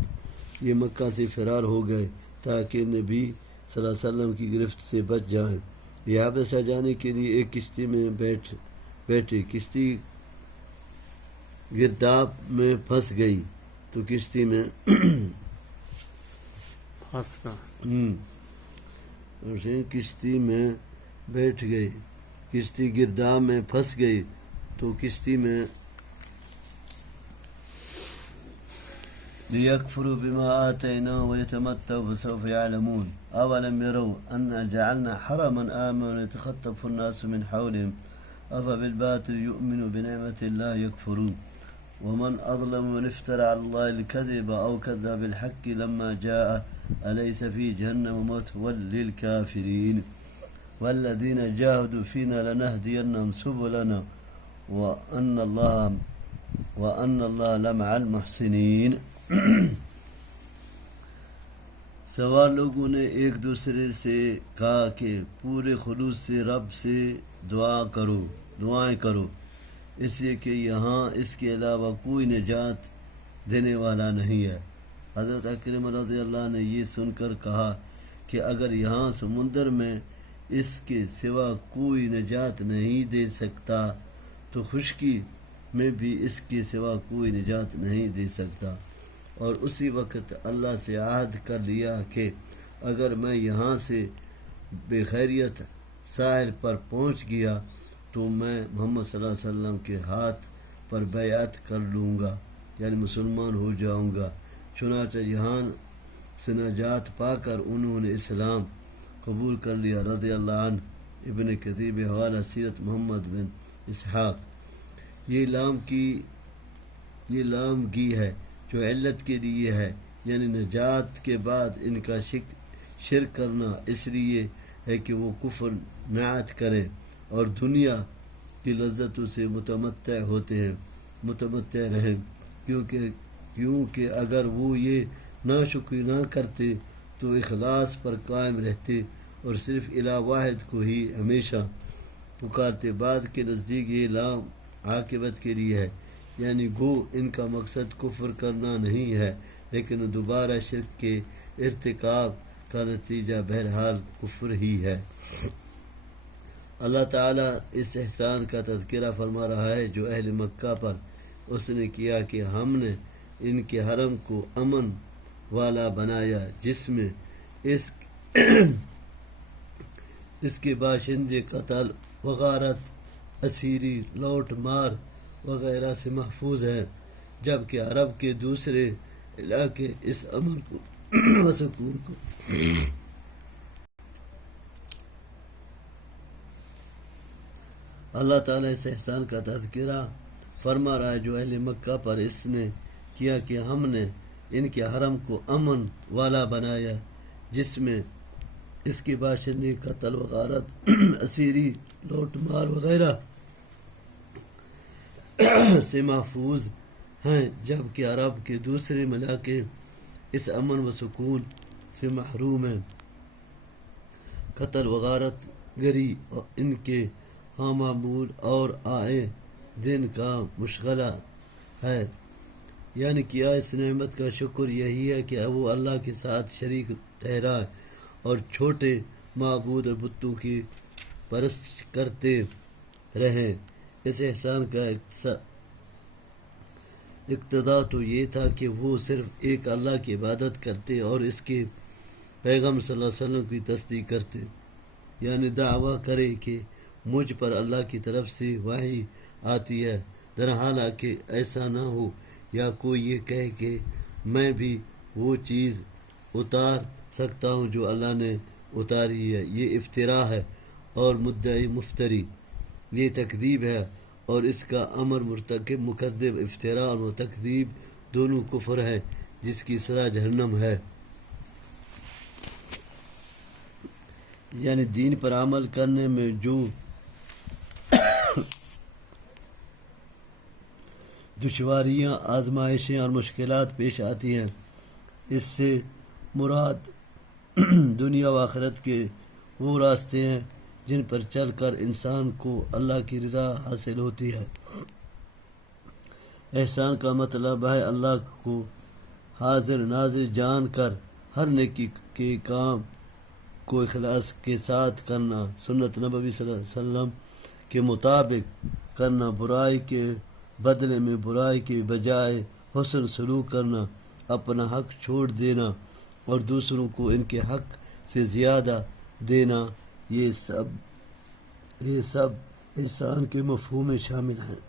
یہ مکہ سے فرار ہو گئے تاکہ نبی صلی اللہ علیہ وسلم کی گرفت سے بچ جائیں۔ یہ حبشہ جانے کے لیے ایک کشتی میں بیٹھے، کشتی گرداب میں پھنس گئی تو کشتی میں کشتی میں بیٹھ گئی، کشتی گرداب میں پھنس گئی تو کشتی میں لِيَكْفُرُوا بِمَا آتَيْنَاهُمْ وَيَتَمَتَّعُوا فَسَوْفَ يَعْلَمُونَ أَوَلَمْ يَرَوْا أَنَّا جَعَلْنَا حَرَمًا آمَنًا يَتَخَطَّفُ النَّاسُ مِنْ حَوْلِهِمْ أَفَبِالْبَاطِلِ يُؤْمِنُونَ وَبِنِعْمَةِ اللَّهِ يَكْفُرُونَ وَمَنْ أَظْلَمُ مِمَّنِ افْتَرَى عَلَى اللَّهِ الْكَذِبَ أَوْ كَذَّبَ بِالْحَقِّ لَمَّا جَاءَهُ أَلَيْسَ فِي جَهَنَّمَ مَثْوًى لِلْكَافِرِينَ وَالَّذِينَ جَاهَدُوا فِينَا لَنَهْدِيَنَّهُمْ سُبُلَنَا وَأَنَّ اللَّهَ لَمَعَ الْمُحْسِنِينَ۔ سوار لوگوں نے ایک دوسرے سے کہا کہ پورے خلوص سے رب سے دعائیں کرو، اس لیے کہ یہاں اس کے علاوہ کوئی نجات دینے والا نہیں ہے۔ حضرت اکرمہ رضی اللہ عنہ نے یہ سن کر کہا کہ اگر یہاں سمندر میں اس کے سوا کوئی نجات نہیں دے سکتا تو خشکی میں بھی اس کے سوا کوئی نجات نہیں دے سکتا۔ اور اسی وقت اللہ سے عہد کر لیا کہ اگر میں یہاں سے بخیریت ساحل پر پہنچ گیا تو میں محمد صلی اللہ علیہ وسلم کے ہاتھ پر بیعت کر لوں گا، یعنی مسلمان ہو جاؤں گا۔ چنانچہ یہاں سے نجات پا کر انہوں نے اسلام قبول کر لیا رضی اللہ عنہ۔ ابن کثیر بحوالہ سیرت محمد بن اسحاق۔ یہ لام گی ہے جو علت کے لیے ہے، یعنی نجات کے بعد ان کا شرک کرنا اس لیے ہے کہ وہ کفر نعت کریں اور دنیا کی لذتوں سے متمتع رہیں، کیونکہ اگر وہ یہ ناشکری نہ کرتے تو اخلاص پر قائم رہتے اور صرف الہ واحد کو ہی ہمیشہ پکارتے۔ بعد کے نزدیک یہ لام عاقبت کے لیے ہے، یعنی گو ان کا مقصد کفر کرنا نہیں ہے لیکن دوبارہ شرک کے ارتکاب کا نتیجہ بہرحال کفر ہی ہے۔ اللہ تعالیٰ اس احسان کا تذکرہ فرما رہا ہے جو اہل مکہ پر اس نے کیا کہ ہم نے ان کے حرم کو امن والا بنایا جس میں اس کے باشندے قتل وغارت، اسیری، لوٹ مار وغیرہ سے محفوظ ہیں، جبکہ عرب کے دوسرے علاقے اس امن کو و سکون کو اللہ تعالیٰ اس احسان کا تذکرہ فرما رہا ہے جو اہل مکہ پر اس نے کیا کہ ہم نے ان کے حرم کو امن والا بنایا جس میں اس کے باشندے قتل وغارت، اسیری، لوٹ مار وغیرہ سے محفوظ ہیں، جبکہ عرب کے دوسرے علاقے اس امن و سکون سے محروم ہیں۔ قتل وغارت گری ان کے ہاں معمول اور آئے دن کا مشغلہ ہے، یعنی کیا اس نعمت کا شکر یہی ہے کہ وہ اللہ کے ساتھ شریک ٹھہرا اور چھوٹے معبود اور بتوں کی پرست کرتے رہیں۔ اس احسان کا اقتضا تو یہ تھا کہ وہ صرف ایک اللہ کی عبادت کرتے اور اس کے پیغمبر صلی اللہ علیہ وسلم کی تصدیق کرتے، یعنی دعویٰ کرے کہ مجھ پر اللہ کی طرف سے وحی آتی ہے، درحالانکہ ایسا نہ ہو یا کوئی یہ کہے کہ میں بھی وہ چیز اتار سکتا ہوں جو اللہ نے اتاری ہے۔ یہ افتراء ہے اور مدعی مفتری، یہ تکذیب ہے اور اس کا امر مرتکب مکذب، افتراء اور تکذیب دونوں کفر ہیں جس کی سزا جہنم ہے۔ یعنی دین پر عمل کرنے میں جو دشواریاں، آزمائشیں اور مشکلات پیش آتی ہیں، اس سے مراد دنیا و آخرت کے وہ راستے ہیں جن پر چل کر انسان کو اللہ کی رضا حاصل ہوتی ہے۔ احسان کا مطلب ہے اللہ کو حاضر ناظر جان کر ہر نیکی کے کام کو اخلاص کے ساتھ کرنا، سنت نبوی صلی اللہ علیہ وسلم کے مطابق کرنا، برائی کے بدلے میں برائی کے بجائے حسن سلوک کرنا، اپنا حق چھوڑ دینا اور دوسروں کو ان کے حق سے زیادہ دینا، یہ سب احسان کے مفہوم میں شامل ہیں۔